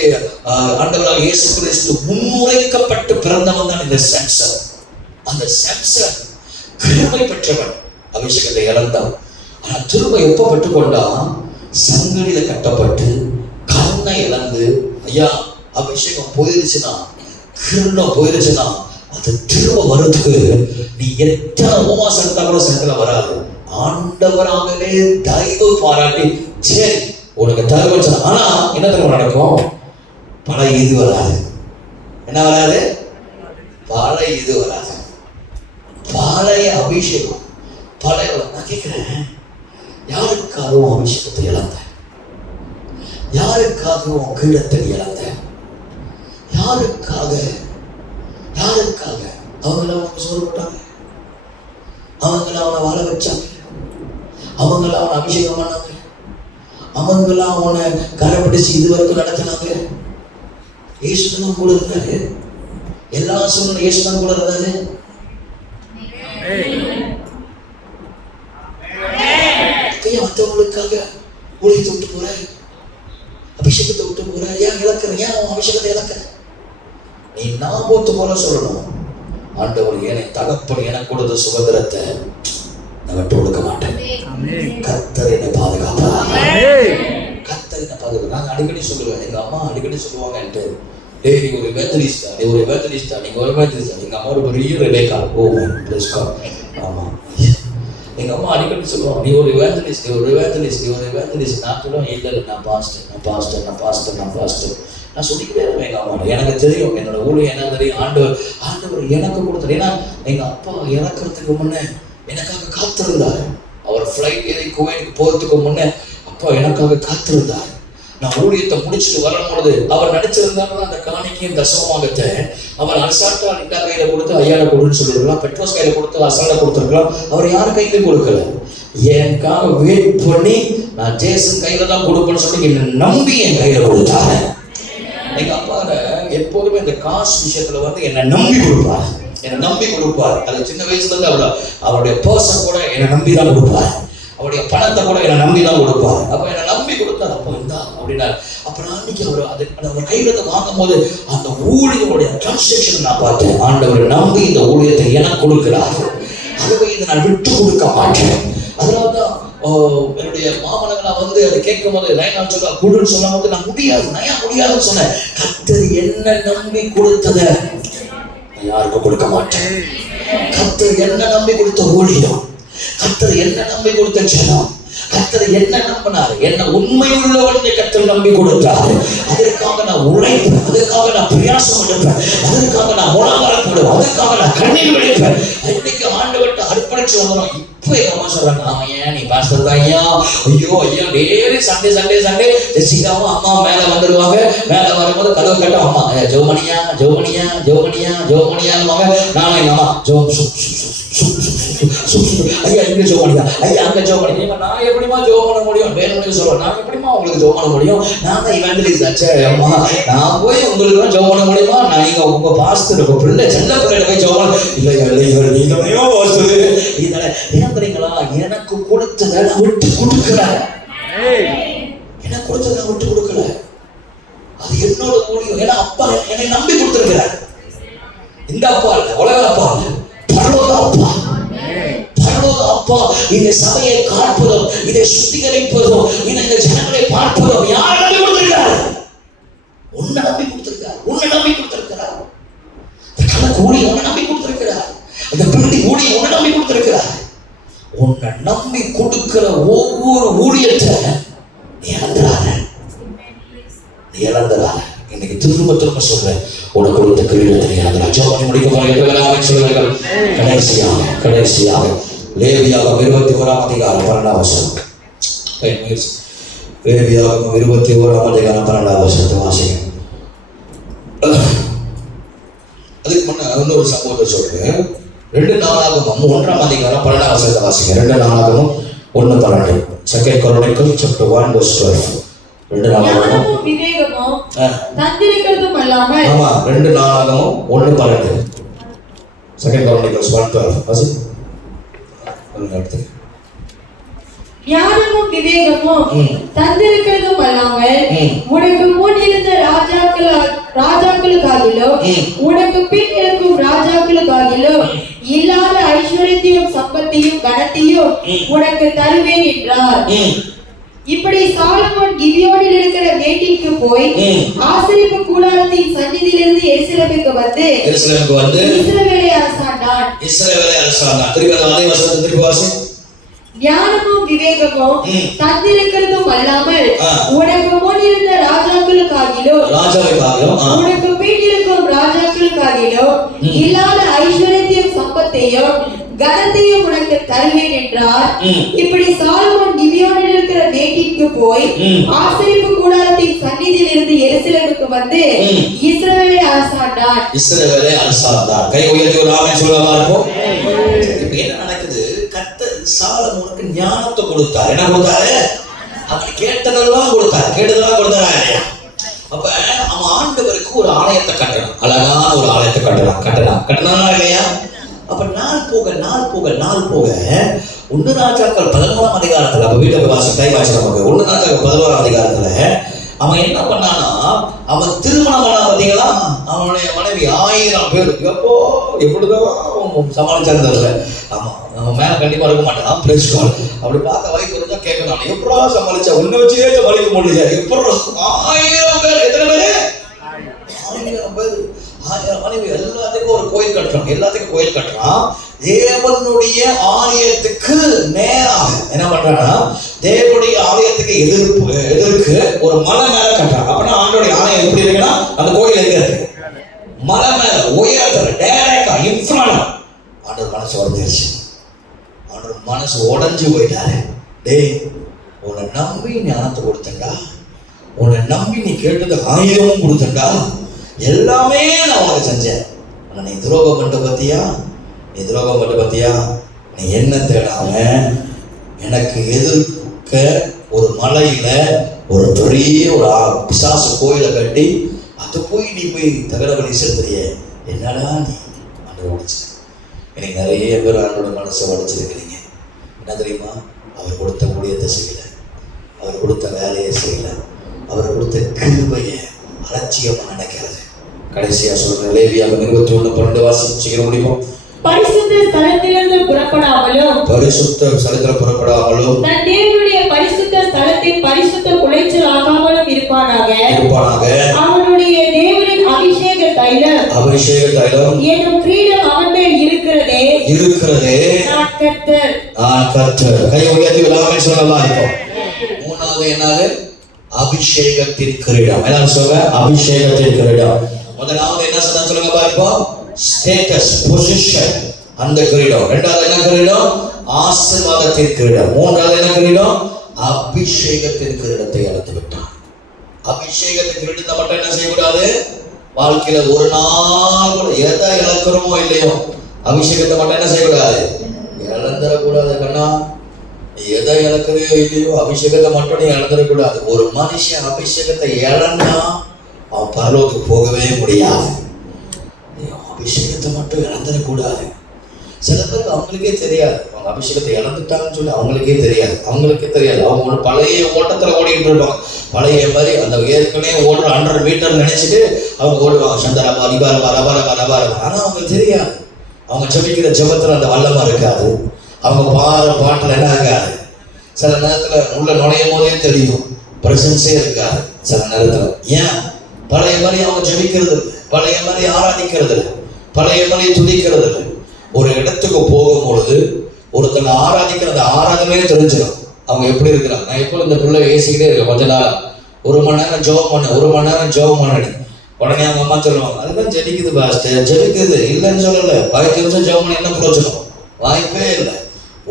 ஆண்டவராக இயேசு கிறிஸ்து முன்னுரைக்கப்பட்டு பிறந்தவன் தான் இந்த சம்சன். அந்த சம்சன் கிருபை பெற்றவன், அபிஷேகத்தை இழந்தான். ஆனா திரும்ப எப்ப பெற்றுக்கொண்டான்? சங்கடியில கட்டப்பட்டு கண்ணை இழந்து, ஐயா அபிஷேகம் போயிருச்சுன்னா, கிருணம் போயிருச்சுன்னா, அது திரும்ப வருது. நீ எத்தனை உபவாசம் எடுத்தா கூட சங்கல வராது. ஆண்டவராகவே தயவு பாராட்டி சரி உனக்கு தருவ. ஆனா என்ன தருவ நடக்கும்? பழைய இது வராது. என்ன வராது? பழைய இது வராது. பழைய அபிஷேகம் பழைய. நான் கேட்கிறேன், யாருக்காகவும் அபிஷேகத்தை இழந்த, யாருக்காகவும் கிரீடத்தை இழந்த, யாருக்காக அவங்கள அவங்க சோறு போட்டாங்க, அவங்கள அவனை வாழ வச்சாங்க, அவங்கள அவனை அபிஷேகம் பண்ணாங்க, அவங்கள அவனை கரைப்பிடிச்சு இதுவரைக்கும் நடத்தினாங்க. இயேசுதான் கூட இருந்தாரு. எல்லா சூழ்நிலை இயேசுதான் கூட இருந்தாரு. மற்றவங்களுக்காக ஊழியத்தை விட்டு போற, அபிஷேகத்தை விட்டு போற. ஏன் இழக்கிற? ஏன் அவன் அபிஷேகத்தை இழக்கிற? நீ நான் போத்து போல சொல்லணும், ஆண்டவர் என்னை தகப்பன் எனக்கு கொடுத்த சுதந்திரத்தை நான் விட்டு கொடுக்க மாட்டேன். கர்த்தர் என்னை பாதுகாப்பா. கர்த்தர் என்னை பாதுகாப்பு. நான் அடிக்கடி சொல்லுவேன், எங்க அம்மா அடிக்கடி சொல்லுவாங்க, டேய் நீ ஒரு எவாஞ்சலிஸ்டா, நீ ஒரு எவாஞ்சலிஸ்டா, நீங்க ஒரு எவாஞ்சலிஸ்டா. எங்க அம்மா ஒரு பெரிய ரெபேக்கா. ஓ பிரைஸ் காட். ஆமா, எங்க அம்மா அடிக்கடி சொல்லுவாங்க, நீ ஒரு எவாஞ்சலிஸ்ட், நீ ஒரு எவாஞ்சலிஸ்ட், நீ ஒரு எவாஞ்சலிஸ்ட். நான் சொல்லுவேன், இல்லை நான் பாஸ்டர். நான் சொல்லிக்கிட்டே இருப்பேன் எங்க அம்மா. எனக்கு தெரியும் என்னோட ஊழியம் என்ன தெரியும். ஆண்டவர் எனக்கு கொடுத்தாரு. ஏன்னா எங்க அப்பா இறக்குறதுக்கு முன்னே எனக்காக காத்திருந்தார். அவர் ஃப்ளைட் ஏறி குவைத்துக்கு போறதுக்கு முன்னே அப்பா எனக்காக காத்திருந்தார். நான் ஊழியத்தை முடிச்சுட்டு வரும்பொழுது அவர் நினைச்சிருந்தாருன்னா அந்த காணிக்கையும் தசமமாகத்தை அவர் அசால்ட்டா ரெண்டா கையில கொடுத்து ஐயால கொடுன்னு சொல்லிருக்கலாம், பெட்ரோஸ் கையில கொடுத்து அசால்ட்டா கொடுத்துருக்கலாம். அவர் யார் கையிலும் கொடுக்கல. எனக்காக வெயிட் பண்ணி நான் ஜேசன் கையில தான் கொடுப்பேன்னு சொல்லி என்னை நம்பி என் கையில கொடுத்தாரு. எங்க அப்பா எப்போதுமே இந்த காசு விஷயத்துல என்னை நம்பி கொடுப்பார். அது சின்ன வயசுல இருந்து அவருடைய பர்சன் கூட என்னை நம்பி தான் கொடுப்பார். அவருடைய பணத்தை கூட என்னை நம்பி தான் கொடுப்பார். அப்ப என்னை நம்பி கொடுத்தார். அப்போ இந்தா அப்படின்னா அப்புறம் அன்னைக்கு அவர் கையில வாங்கும் போது அந்த ஊழியருடைய டிரான்சாக்ஷன் நான் பார்த்தேன். ஆண்டவர் நம்பி இந்த ஊழியத்தை எனக்கு கொடுக்கிறார். அதுவே இதை நான் விட்டு கொடுக்க மாட்டேன். அதனால்தான் என்னுடைய மாமனங்களா அதை கேட்கும் போது லைன் சொல்ல குடுன்னு சொல்லும் போது நான் முடியாதுன்னு சொன்னேன். கர்த்தர் என்ன நம்பி கொடுத்ததை நான் யாருக்கும் கொடுக்க மாட்டேன். கர்த்தர் என்ன நம்பி கொடுத்த ஊழியம், கர்த்தர் என்ன நம்பி கொடுத்த ஜனம், கர்த்தர் என்ன நம்பினார், என்ன உண்மையுள்ளவன் கர்த்தர் நம்பி கொடுத்தார். அதற்காக நான் உழைப்பேன், அதற்காக நான் பிரயாசம் எடுப்பேன், அதற்காக நான் முழங்கரப்படுவேன், அதற்காக நான் கண்ணீர் வடிப்பேன். இன்னைக்கு ஆண்டவர்கிட்ட அர்ப்பணிச்சு வந்தோம். இப்ப எங்க அம்மா சொல்றாங்க, ஆமா ஏன் நீ பாஸ்டர் தான் ஐயா, ஐயோ டெய்லி சண்டே ஜெசிகாவும் அம்மா மேல வந்துடுவாங்க. மேல வரும்போது கதவு கட்ட அம்மா ஜோமணியா நானும் எங்க அம்மா ஐயா இங்க ஜோமணியா, ஐயா அங்க ஜோமணியா. நான் எப்படிமா ஜோம் பண்ண முடியும்? வேணும்னு சொல்லுவேன், நான் எப்படிமா உங்களுக்கு ஜோம் பண்ண முடியும்? நான் தான் இவாஞ்சலிஸ்ட் ஆச்சே அம்மா, நான் போய் உங்களுக்கு ஜோம் பண்ண முடியுமா? நான் இங்க உங்க பாஸ்டர் உங்க பிள்ளை சின்ன பிள்ளைகிட்ட போய் ஜோம் பண்ண இல்லை நீங்க பாஸ்டர். இதனால என்ன தெரியுங்களா, எனக்கு கொடுத்ததை நான் விட்டு கொடுக்கிறேன். எனக்கு கொடுத்ததை நான் விட்டு கொடுக்கல. அது என்னோட ஊழியம். ஏன்னா அப்பா என்னை நம்பி கொடுத்திருக்கிறார். இந்த அப்பா இல்ல, உலக அப்பா இல்ல, பரலோக அப்பா. அப்பா இந்த சபையை காப்பதும், இதை சுத்திகரிப்பதும், இந்த ஜனங்களை பார்ப்பதும் யார் நம்பி கொடுத்திருக்கிறார்? உன்னை நம்பி கொடுத்திருக்கிறார். இந்த கணக்கு ஊழியம் உன்னை நம்பி கொடுத்திருக்கிறார். அந்த பில்டிங் ஊழியம் உன்னை நம்பி கொடுத்திருக்கிறார். உன்னை நம்பி கொடுக்கிற ஒவ்வொரு ஊழியத்தை நீ இழந்துடாத. இன்னைக்கு திரும்ப சொல்றேன், உனக்கு கொடுத்த கிரீடத்தை நீ இழந்துடா. ஜெபம் முடிக்க போகிறீர்கள். சொல்லுங்கள், கடைசியாக லேவியாகமம் 21ஆம் அதிகாரம் 12ஆம் வசனம். லேவியாகமம் 21ஆம் அதிகாரம் 12ஆம் வசனத்தை வாசிங்க. அதுக்கு முன்ன இன்னொரு சம்பவத்தை சொல்றேன். 2 நாளாகமம் 1ஆம் அதிகாரம் 12ஆம் வசனத்தை வாசிங்க. 2 நாளாகமம் 1:12. Second Chronicles chapter 1:12. 2 நாளாகமம் விவேகமும் தந்திரிக்கிறதும் அல்லாமல். ஆமா, 2 நாளாகமம் 1:12. செகண்ட் குரோனிக்கல்ஸ் 1:12 வாசி. ஞானமும் விவேகமும் தந்திருக்கிறதும் அல்லாமல் உனக்கு முன் இருந்த ராஜாக்களுக்காகிலும் உனக்கு பின் இருக்கும் ராஜாக்களுக்காகிலும் இல்லாத ஐஸ்வர்யத்தையும் சம்பத்தையும் கனத்தையும் உனக்கு தருவேன் என்றார். இப்படி சாலமோன் கிபியோனில் இருக்கிற மேட்டிற்கு போய் ஆசரிப்பு கூடாரத்தின் சந்நிதியிலிருந்து எருசலேமுக்கு வந்து இஸ்ரவேலை அரசாண்டான். திருப்பி அதே வசனத்தை திருப்பி வாசி. ஞானமும் விவேகமும் தந்திருக்கிறதும் அல்லாமல் உனக்கு முன் இருந்த ராஜாக்களுக்காகிலும் உனக்கு பின் இருக்கும் ராஜாக்களுக்காகிலும் இல்லாத ஐஸ்வர்யத்தையும் சம்பத்தையும் கனத்தையும் உனக்கு தருவேன் என்றார். இப்படி சாலமோன் கிபியோனில் இருக்கிற மேட்டிற்கு போய் ஆசரிப்பு கூடாரத்தின் சந்நிதியில் இருந்து எருசலேமுக்கு வந்து இஸ்ரவேலை அரசாண்டான். கை உயர்த்தி ஒரு ஆமென் சொல்லுங்க பார்ப்போம். இப்போ என்ன நடக்குது? கர்த்தர் சாலமோனுக்கு ஞானத்தை கொடுத்தார். என்ன கொடுத்தாரு? அவன் கேட்டதெல்லாம் கொடுத்தாரு. அப்ப அவன் ஆண்டவருக்கு ஒரு ஆலயத்தை கட்டணும். அழகான ஒரு ஆலயத்தை கட்டணும் இல்லையா? அப்ப நாள் போக 1 ராஜாக்கள் 11ஆம் அதிகாரத்துல, அப்ப வீட்டுக்கு வாசி நமக்கு 1 ராஜாக்கள் 11ஆம் அதிகாரத்துல அவன் என்ன பண்ணானா, அவன் திருமணம் பண்ணா பாத்தீங்களா, அவனுடைய மனைவி 1000 பேர். எப்போ எப்படிதான் சமாளிச்சாரு? ஆமா, நம்ம மேல கண்டிப்பா இருக்க மாட்டான். பிரெஞ்ச் கால் அப்படி பார்க்க வாய்ப்பு இருந்தா கேட்கணும், எப்படா சமாளிச்சா? ஒண்ணு வச்சே சமாளிக்க முடியல. எப்படா 1000 பேர்? எத்தனை பேரு? 1000 பேர். 1000 மனைவி. எல்லாத்துக்கும் ஒரு கோயில் கட்டுறான். தேவனுடைய ஆலயத்துக்கு நேராக என்ன பண்றான்னா, தேவனுடைய ஆலயத்துக்கு எதிர்க்கு ஒரு மலை மேல கட்டுறான். அப்படின்னா ஆண்டோடைய ஆலயம் எப்படி இருக்குன்னா, அந்த கோயில் எங்க இருக்கு? மலை மேல உயரத்துல டைரக்டா இன்ஃப்ரண்ட். ஆண்டவர் மனசு உடஞ்சிருச்சு. ஆண்டவர் மனசு உடஞ்சு போயிட்டாரு. டேய், உன்னை நம்பி ஞானத்தை கொடுத்தேன்டா, உன்னை நம்பி நீ கேட்டது 1000 கொடுத்தேன்டா, எல்லாமே நான் உனக்கு செஞ்சேன். ஆனா நீ துரோகம் பண்ணிட்டு பார்த்தியா? நீ என்ன தேடாம எனக்கு எதிர்க்க ஒரு மலையில ஒரு பெரிய ஒரு பிசாசு கோயிலை கட்டி அது போய் நீ போய் தகர வழி செலுத்துறிய. என்னடா நீ? ஆண்டவர் உடைச்சு. எனக்கு நிறைய பேர் ஆண்டோட மனசை உடைச்சிருக்கிறீங்க. என்ன தெரியுமா? அவர் கொடுத்த ஊழியத்தை செய்யல, அவர் கொடுத்த வேலையை செய்யல, அவர் கொடுத்த கிருபையை அலட்சியமா நினைக்கிறது. கடைசியா சொல்ற லேவியாகமம் 21:12 வாசிச்சு முடிப்போம். பரிசுத்த ஸ்தலத்திலிருந்து புறப்படாமலும் தன் தேவனுடைய பரிசுத்த ஸ்தலத்தின் பரிசுத்த குலைச்சல் ஆகாமலும் இருப்பானாக. அவனுடைய தேவனின் அபிஷேக தைலம் என்னும் கிரீடம் அவன் மேல் இருக்கிறதே. நான் கர்த்தர். கை உயர்த்தி ஆமென் சொல்லலாம். இப்போ மூணாவது என்னது? அபிஷேகத்தின் கிரீடம். என்ன சொல்ற? அபிஷேகத்தின் கிரீடம். முதலாவது என்ன சொல்லுங்க பார்ப்போம். ஸ்டேட்டஸ், பொசிஷன், அந்த கிரீடம். இரண்டாவது என்ன கிரீடம்? ஆசீர்வாதத்தின் கிரீடம். மூன்றாவது என்ன கிரீடம்? அபிஷேகத்தின் கிரீடத்தை இழந்து விட்டான். அபிஷேகத்தின் கிரீடத்தை மட்டும் என்ன செய்யக்கூடாது? வாழ்க்கையில ஒரு நாள் கூட எதை இழக்கிறோமோ இல்லையோ, அபிஷேகத்தை மட்டும் என்ன செய்யக்கூடாது? இழந்துடக்கூடாது. கண்ணா, எதை இழக்கிறையோ இல்லையோ, அபிஷேகத்தை மட்டும் நீ இழந்துடக்கூடாது. ஒரு மனுஷன் அபிஷேகத்தை இழந்தா அவன் பரலோகத்துக்கு போகவே முடியாது. அபிஷேகத்தை மட்டும் இழந்துடக்கூடாது. சில பேருக்கு அவங்களுக்கே தெரியாது, அவங்க அபிஷேகத்தை இழந்துட்டாங்கன்னு சொல்லி அவங்களுக்கே தெரியாது. அவங்க ஒரு பழைய ஓட்டத்தில் ஓடிக்கிட்டு இருப்பாங்க. பழைய மாதிரி அந்த ஏற்கனவே ஓடுற 100 மீட்டர் நினைச்சிட்டு அவங்க ஓடுவாங்க. சந்தரபா ரிபாரபா ரபாரபா ரபாரபா. ஆனால் அவங்களுக்கு தெரியாது, அவங்க ஜபிக்கிற ஜபத்தில் அந்த வல்லமா இருக்காது. அவங்க பாட்டில் என்ன இருக்காது. சில நேரத்தில் உள்ள நுழையும் போதே தெரியும், பிரசன்ஸே இருக்காது சில நேரத்தில். ஏன்? பழைய மாதிரி அவங்க ஜபிக்கிறது, பழைய மாதிரி ஆராதிக்கிறது, பழைய மாதிரி துதிக்கிறது. ஒரு இடத்துக்கு போகும்பொழுது ஒருத்தங்க ஆராதிக்கிறது ஆராதனையே தெரிஞ்சிடும் அவங்க எப்படி இருக்கிறாங்க. நான் எப்போ இந்த பிள்ளை ஏசிக்கிட்டே இருக்கேன் கொஞ்ச நாள், 1 மணி நேரம் ஜெபம் பண்ணு. உடனே அவங்க அம்மா சொல்லுவாங்க, அதுதான் ஜெபிக்குது பாஸ்டர், ஜெபிக்குது இல்லைன்னு சொல்லல. 10 நிமிஷம் ஜெபம் பண்ண என்ன பிரயோஜனம்? வாய்ப்பே இல்லை.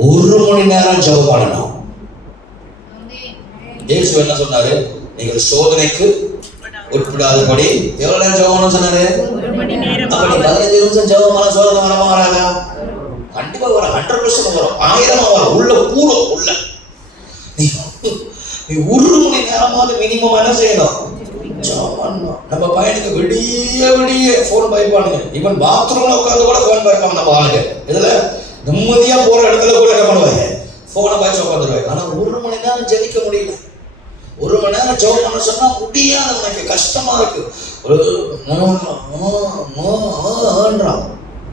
1 மணி நேரம் ஜெபம் பண்ணணும். இயேசு என்ன சொன்னாரு? நீங்கள் சோதனைக்கு உட்படாதபடி எவ்வளவு நேரம் ஜெபம் சொன்னாரு? 15 நிமிஷம் ஜெபம் பண்ண சோதனை வரமா வராதா? கண்டிப்பா வரும். 100% வரும். 1000 வரும். உள்ள கூடும். உள்ள நீ 1 மணி நேரமாவது மினிமம் என்ன செய்யணும்? நம்ம பையனுக்கு விடிய போன் பாய்ப்பானுங்க. ஈவன் பாத்ரூம்ல உட்காந்து கூட போன் பாய்ப்பாங்க நம்ம ஆளுங்க. இதுல நிம்மதியா போற இடத்துல கூட என்ன பண்ணுவாங்க? போனை பாய்ச்சி உட்காந்துருவாங்க. ஆனா 1 மணி நேரம் ஜெபிக்க முடியல. 1 மணி நேரம் ஜெபம் பண்ண சொன்னா முடியாது, உனக்கு கஷ்டமா இருக்கு.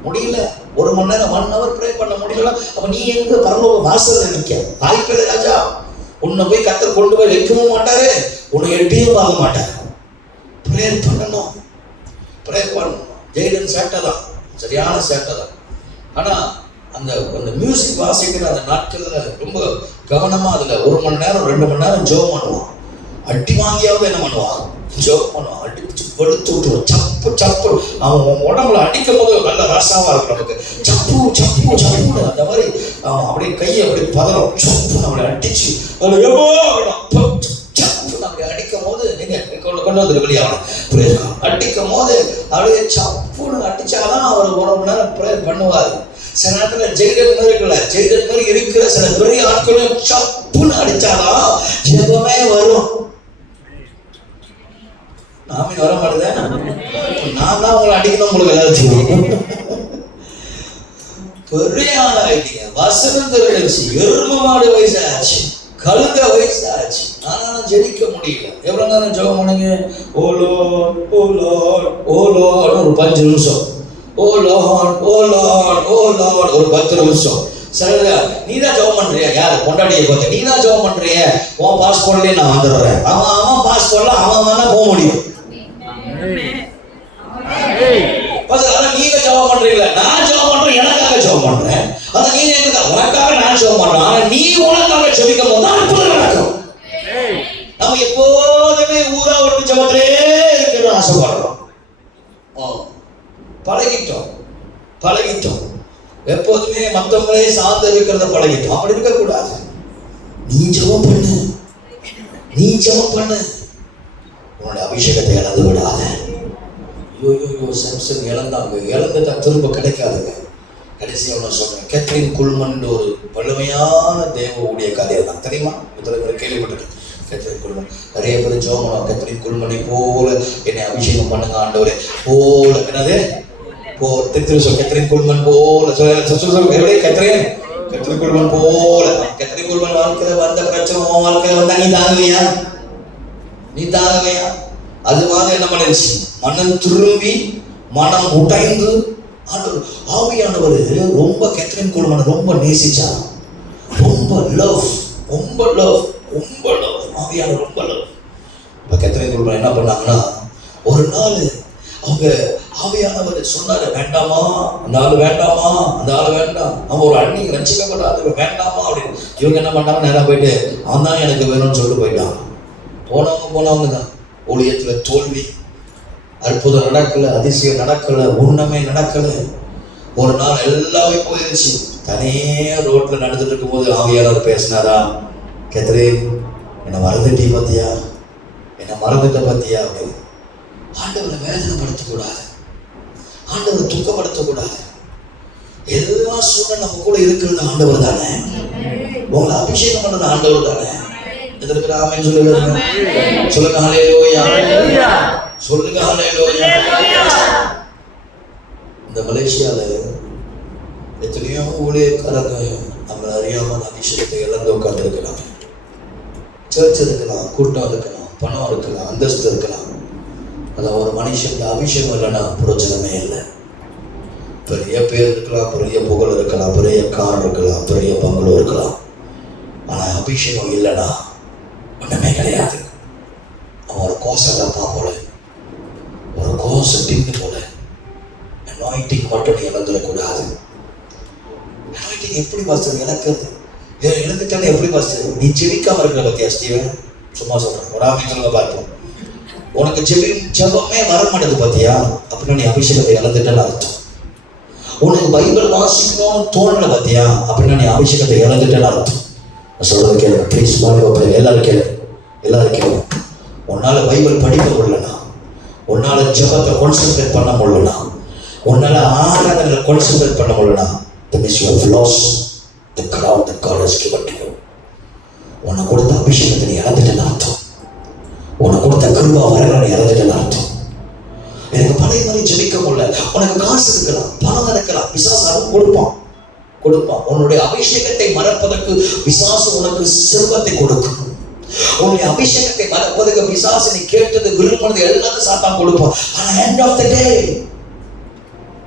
முடியல. 1 மணி நேரம் 1 hour ப்ரே பண்ண முடியல. அப்ப நீ எங்க பரலோக வாசல்ல நிக்க? வாய்ப்பில்லை ராஜா. உன்னை போய் கர்த்தர் கொண்டு போய் வைக்கவும் மாட்டாரு, உன்னை எட்டியும் பார்க்க மாட்டாரு. ப்ரேயர் பண்ணணும், ப்ரேயர் பண்ணணும். ஜெய்டன் சேட்டை தான், சரியான சேட்டை தான். ஆனால் அந்த அந்த மியூசிக் வாசிக்கிற அந்த நாட்களில் ரொம்ப கவனமாக அதில் 1 மணி நேரம் 2 மணி நேரம் ஜெபம் பண்ணுவான். அடி வாங்கியாவது என்ன பண்ணுவான், ஜெபம் பண்ணுவான். அடிச்சு வெளுத்து விட்டுருவான், சப்பு சப்பு. அவன் உடம்புல அடிக்கும் போது நல்ல ரசாவாக இருக்கும் நமக்கு. சப்பு சப்பு சப்புன்னு அந்த மாதிரி அவன் அப்படியே கையை அப்படியே பதறம் சப்புன்னு அவளை அடிச்சு சப்புன்னு அப்படி அடிக்கும் போது நீங்கள் கொண்டு வந்து வெளியாகணும். அடிக்கும் போது அப்படியே சப்புன்னு அடிச்சாதான் அவர் 1 மணி நேரம் ப்ரேயர் பண்ணுவார். சில நேரத்தில் ஜெய்டன் மாதிரி இருக்கிற சில பெரிய ஆட்களும் சப்புன்னு அடிச்சாதான் ஜெபமே வரும். நாமே வர மாட்டேன், நான் தான் உங்களை அடிக்கணும். உங்களுக்கு எல்லாரும் பெரிய ஆள் ஆயிட்டீங்க, வசனம் தெரிஞ்சிருச்சு, எருமை மாடு வயசாச்சு, கழுத வயசாச்சு, ஆனாலும் ஜெயிக்க முடியல. எவ்வளவு நேரம் ஜெபம் பண்ணுங்க? ஓலோ ஓலோ ஓலோன்னு ஒரு 5 நிமிஷம், ஓலோட் ஓலோட் ஓலோட் ஒரு 10 நிமிஷம். சரி, நீ தான் ஜெபம் பண்றியா? யாரு கொண்டாடிய பார்த்து நீ தான் ஜெபம் பண்றிய? உன் பாஸ்போர்ட்லயே நான் வந்துடுறேன். அவன் பாஸ்போர்ட்ல அவன் தான் போக முடியும். நீங்க ஜெபம் பண்றீங்களா? நான் ஜெபம் பண்றேன், எனக்காக ஜெபம் பண்றேன். அத நீங்க எங்களுக்கு உனக்காக நான் ஜெபம் பண்றேன். ஆனா நீ உனக்காக ஜெபிக்கும் போது அற்புதம் நடக்கும். நம்ம எப்போதுமே ஊரா ஒரு ஜெபத்திலே இருக்கணும்னு ஆசைப்படுறோம். பழகிட்டோம். எப்போதுமே மற்றவங்களே சார்ந்து இருக்கிறத பழகிட்டோம். அப்படி இருக்கக்கூடாது. நீ ஜெபம் பண்ணு, உன்னோட அபிஷேகத்தை இழந்து விடாத. சாம்சன் இழந்துட்டா திரும்ப கிடைக்காதுங்க. கடைசியாக ஒன்று சொல்றேன், கேத்ரின் குல்மன் ஒரு வலிமையான தேவ ஊழியக்காரி தான், தெரியுமா? இத்தனை பேர் கேள்விப்பட்டிருக்கேன். கேத்ரின் குல்மன் நிறைய பேர் ஜோமனம், கேத்ரின் குல்மனை போல என்னை அபிஷேகம் பண்ணுங்க ஆண்டவரே போல. என்னது கேத்ரின் குல்மன் போல கேத்ரின் குல்மன் போல. கேத்ரின் குல்மன் வாழ்க்கையில் வந்த பிரச்சனை உன் வாழ்க்கையில் வந்தா நீ தாங்கவையா? அது மாதிரி என்ன பண்ணிருச்சு, மனம் திரும்பி மனம் உடைந்து ஆவியானவர் ரொம்ப கேத்ரின் குல்மனை ரொம்ப நேசிச்சார். ரொம்ப லவ் ஆவியானவர் ரொம்ப லவ். இப்போ கேத்ரின் குல்மன் என்ன பண்ணாங்கன்னா, ஒரு நாள் அவங்க ஆவியானவர் சொன்னாரு, வேண்டாமா அந்த ஆள் வேண்டாம். அவன் ஒரு அண்ணி ரசிக்கப்படாது, வேண்டாமா அப்படின்னு. இவங்க என்ன பண்ணாங்க, நேரம் போயிட்டு அவன் தான் எனக்கு வேணும்னு சொல்லிட்டு போயிட்டான். போனவங்க தான். ஊழியத்துல தோல்வி, அற்புதம் நடக்கல, அதிசயம் நடக்கல, உண்மை நடக்கல. ஒரு நாள் எல்லாமே போயிருச்சு. தனியா ரோட்ல நடந்துட்டு இருக்கும் போது ஆவியானவர் பேசினாரா, கேத்ரின் என்னை மறந்துட்ட பத்தியா அப்படின்னு. ஆண்டவரை வேதனைப்படுத்தக்கூடாது, ஆண்டவரை துக்கப்படுத்தக்கூடாது. எல்லா சூழ்நிலை நம்ம கூட இருக்கிறது ஆண்டவர் தானே. உங்களை அபிஷேகம் பண்ணது ஆண்டவர் தானே. சொல்லுங்க ஹல்லேலூயா. இந்த மலேசியால எத்தனையோ ஊழியக்காரங்க நம்மளை அறியாம அபிஷேகத்தை இழந்து உட்கார்ந்து இருக்கலாம். சர்ச் இருக்கலாம், கூட்டம் இருக்கலாம், பணம் இருக்கலாம், அந்தஸ்து இருக்கலாம். அதான் ஒரு மனுஷன் அபிஷேகம் இல்லைன்னா பிரயோஜனமே இல்லை. பெரிய பேர் இருக்கலாம், பெரிய புகழ் இருக்கலாம், பெரிய கார் இருக்கலாம், பெரிய பங்களூர் இருக்கலாம். ஆனா அபிஷேகம் இல்லைன்னா ஒண்ணுமே கிடையாது. அவன் ஒரு கோச டப்பா போல, ஒரு கோச டின்னு போல. அனாயிண்டிங் மட்டும் நீ இழந்துடக்கூடாது. அனாயிண்டிங் எப்படி பாஸ்டர் இழக்கிறது? இழந்துட்டாலும் எப்படி பாஸ்டர்? நீ ஜெபிக்காம இருக்கிற பத்தியா ஸ்டீவன்? சும்மா சொல்றேன், ஒரு ஆமியத்துல பார்ப்போம். உனக்கு ஜெபமே வர மாட்டேது பாத்தியா? அப்படின்னா நீ அபிஷேகத்தை இழந்துட்டேன்னு அர்த்தம். உனக்கு பைபிள் வாசிக்கணும்னு தோணல பாத்தியா? அப்படின்னா நீ அபிஷேகத்தை இழந்துட்டேன்னு அர்த்தம். சொல்றது கேளுங்க ப்ளீஸ், எல்லாரும் கேளுங்க. உன்னால பைபிள் படிக்க முடியலனா, உன்னால ஜெபத்தை கான்சென்ட்ரேட் பண்ண முடியலனா, உன்னால ஆராதனையில கான்சென்ட்ரேட் பண்ண முடியலனா, that means you have lost the crown that God has given to you. உனக்கு கொடுத்த அபிஷேகத்தை நீ இழந்துட்டேன்னு அர்த்தம். உனக்கு கொடுத்த கிருபா வரங்களை நீ இழந்துட்டேன்னு அர்த்தம். எனக்கு பழைய மாதிரி ஜெபிக்க முடியல. உனக்கு காசு இருக்கலாம், பணம் இருக்கலாம், பிசாசு கொடுப்பான். உன்னுடைய அபிஷேகத்தை மறப்பதற்கு பிசாசு உனக்கு செல்வத்தை கொடுக்கும். உன்னுடைய அபிஷேகத்தை மறப்பதற்கு பிசாசு நீ கேட்டது விரும்பினது எல்லாத்தையும் சாத்தான் கொடுப்பான். ஆனா எண்ட் ஆஃப் தி டே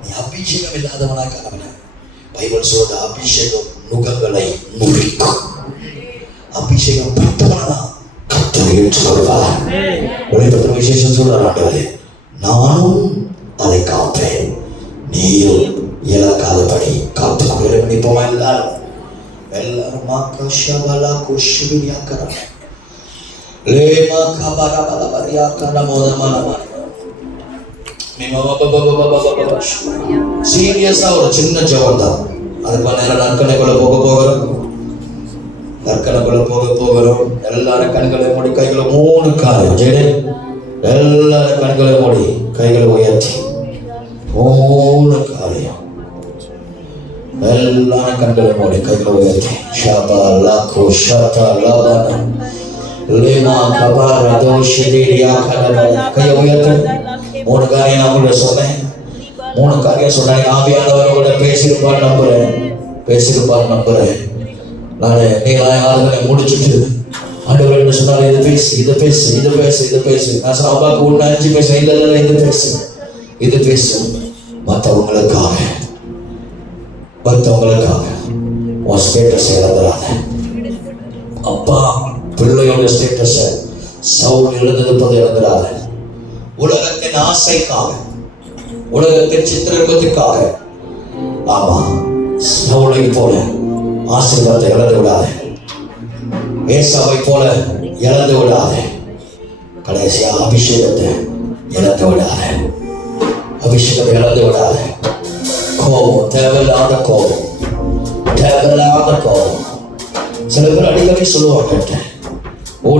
நீ அபிஷேகம் இல்லாதவனா காணவன. பைபிள் சொல்றது அபிஷேகம் நுகங்களை முறிக்கும். அபிஷேகம் பெற்றவனா கர்த்தர் ஏற்றுக்கொள்வார். வெளிப்படுத்தின விசேஷம் சொல்றார் ஆண்டவரே, நானும் அதை காப்பேன், நீயும் இழக்காதபடி காத்துக்கொள்ள. நினைப்போமா எல்லாரும்? எல்லாரும் மாக்கஷபலா குஷிபியாக்கறா லேமா கபரபலபரியாக்கன மோதமனமா. சீரியஸா ஒரு சின்ன ஜெபம் தான். அதுக்கு நேரம் நற்கனைக்குள்ள போகிறோம். நற்கனைக்குள்ள போகிறோம். எல்லாரும் கண்களை மூடி கைகளை 3 காரியம் ஜெடு. எல்லாரும் கண்களை மூடி கைகளை உயர்த்தி 3 காரியம். எல்லாரும் கண்களை மூடி கைகளை உயர்த்தி ஷபலா குஷதா லபன லேமா கபரா தோஷிரியா கரபல. கையை உயர்த்து. 3 காரியம் நான் உங்களுக்கு சொன்னேன். 3 காரியம் சொன்னாங்க. ஆவியானவரோட பேசியிருப்பார் நம்புறேன். நான் ஆளுகளை முடிச்சுட்டு ஆண்டவர் என்ன சொன்னாலும் இது பேசு. நான் சொன்ன அப்பாவுக்கு 5 பேசுறேன். இல்லை இது பேசு. மற்றவங்களுக்காக உன் ஸ்டேட்டஸ் இழந்துடாத. அப்பா பிள்ளையோட ஸ்டேட்டஸ சவுல் எழுந்திருப்பதை இழந்துடாத. உலகத்தின் ஆசைக்காக, உலகத்தின் சித்திரத்துக்காக, ஆமா சவுலை போல ஆசீர்வாதத்தை இழந்து விடாத. ஏசாவை போல இழந்து விடாத. கடைசியா அபிஷேகத்தை இழந்து விடாத. கோபம், தேவையில்லாத கோபம். சில பேர் அடிக்கடி சொல்லுவாங்க,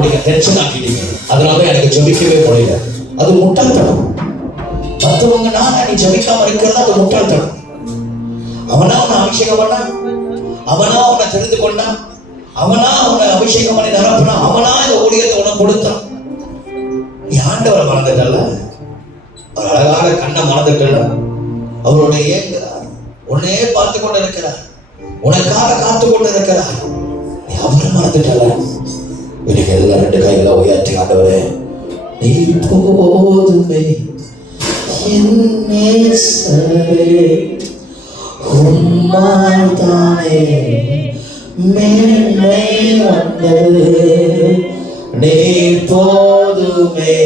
நீங்க டென்ஷன் ஆக்கிட்டீங்க, அதனால எனக்கு ஜபிக்கவே முடியல. அது முட்டாள்தனம். மற்றவங்க நீ ஜபிக்காம இருக்கிறது அது முட்டாள்தனம். அவனா உன்னை அபிஷேகம் பண்ணா, அவனா உன்னை தெரிந்து கொண்டா, அவனா உன்னை அபிஷேகம் பண்ணி நிரப்பினா, அவனா இந்த ஊழியத்தை உனக்கு கொடுத்தான். நீ ஆண்டவரை மறந்துட்டல, ஒரு அழகான கண்ணை மறந்துட்டல. அவருடைய ஏங்குறார், உன்னையே பார்த்து கொண்டு இருக்கிறார், உனக்காக காத்து கொண்டு இருக்கிறார். நீ அவரை மறந்துட்டல. இன்னைக்கு எல்லாம் 2 கைகளை உயர்த்தி ஆண்டவரே, நீ போதுமே என் நேசரே, உம்மால் தானே மேன்மை வந்தது, நீ போதுமே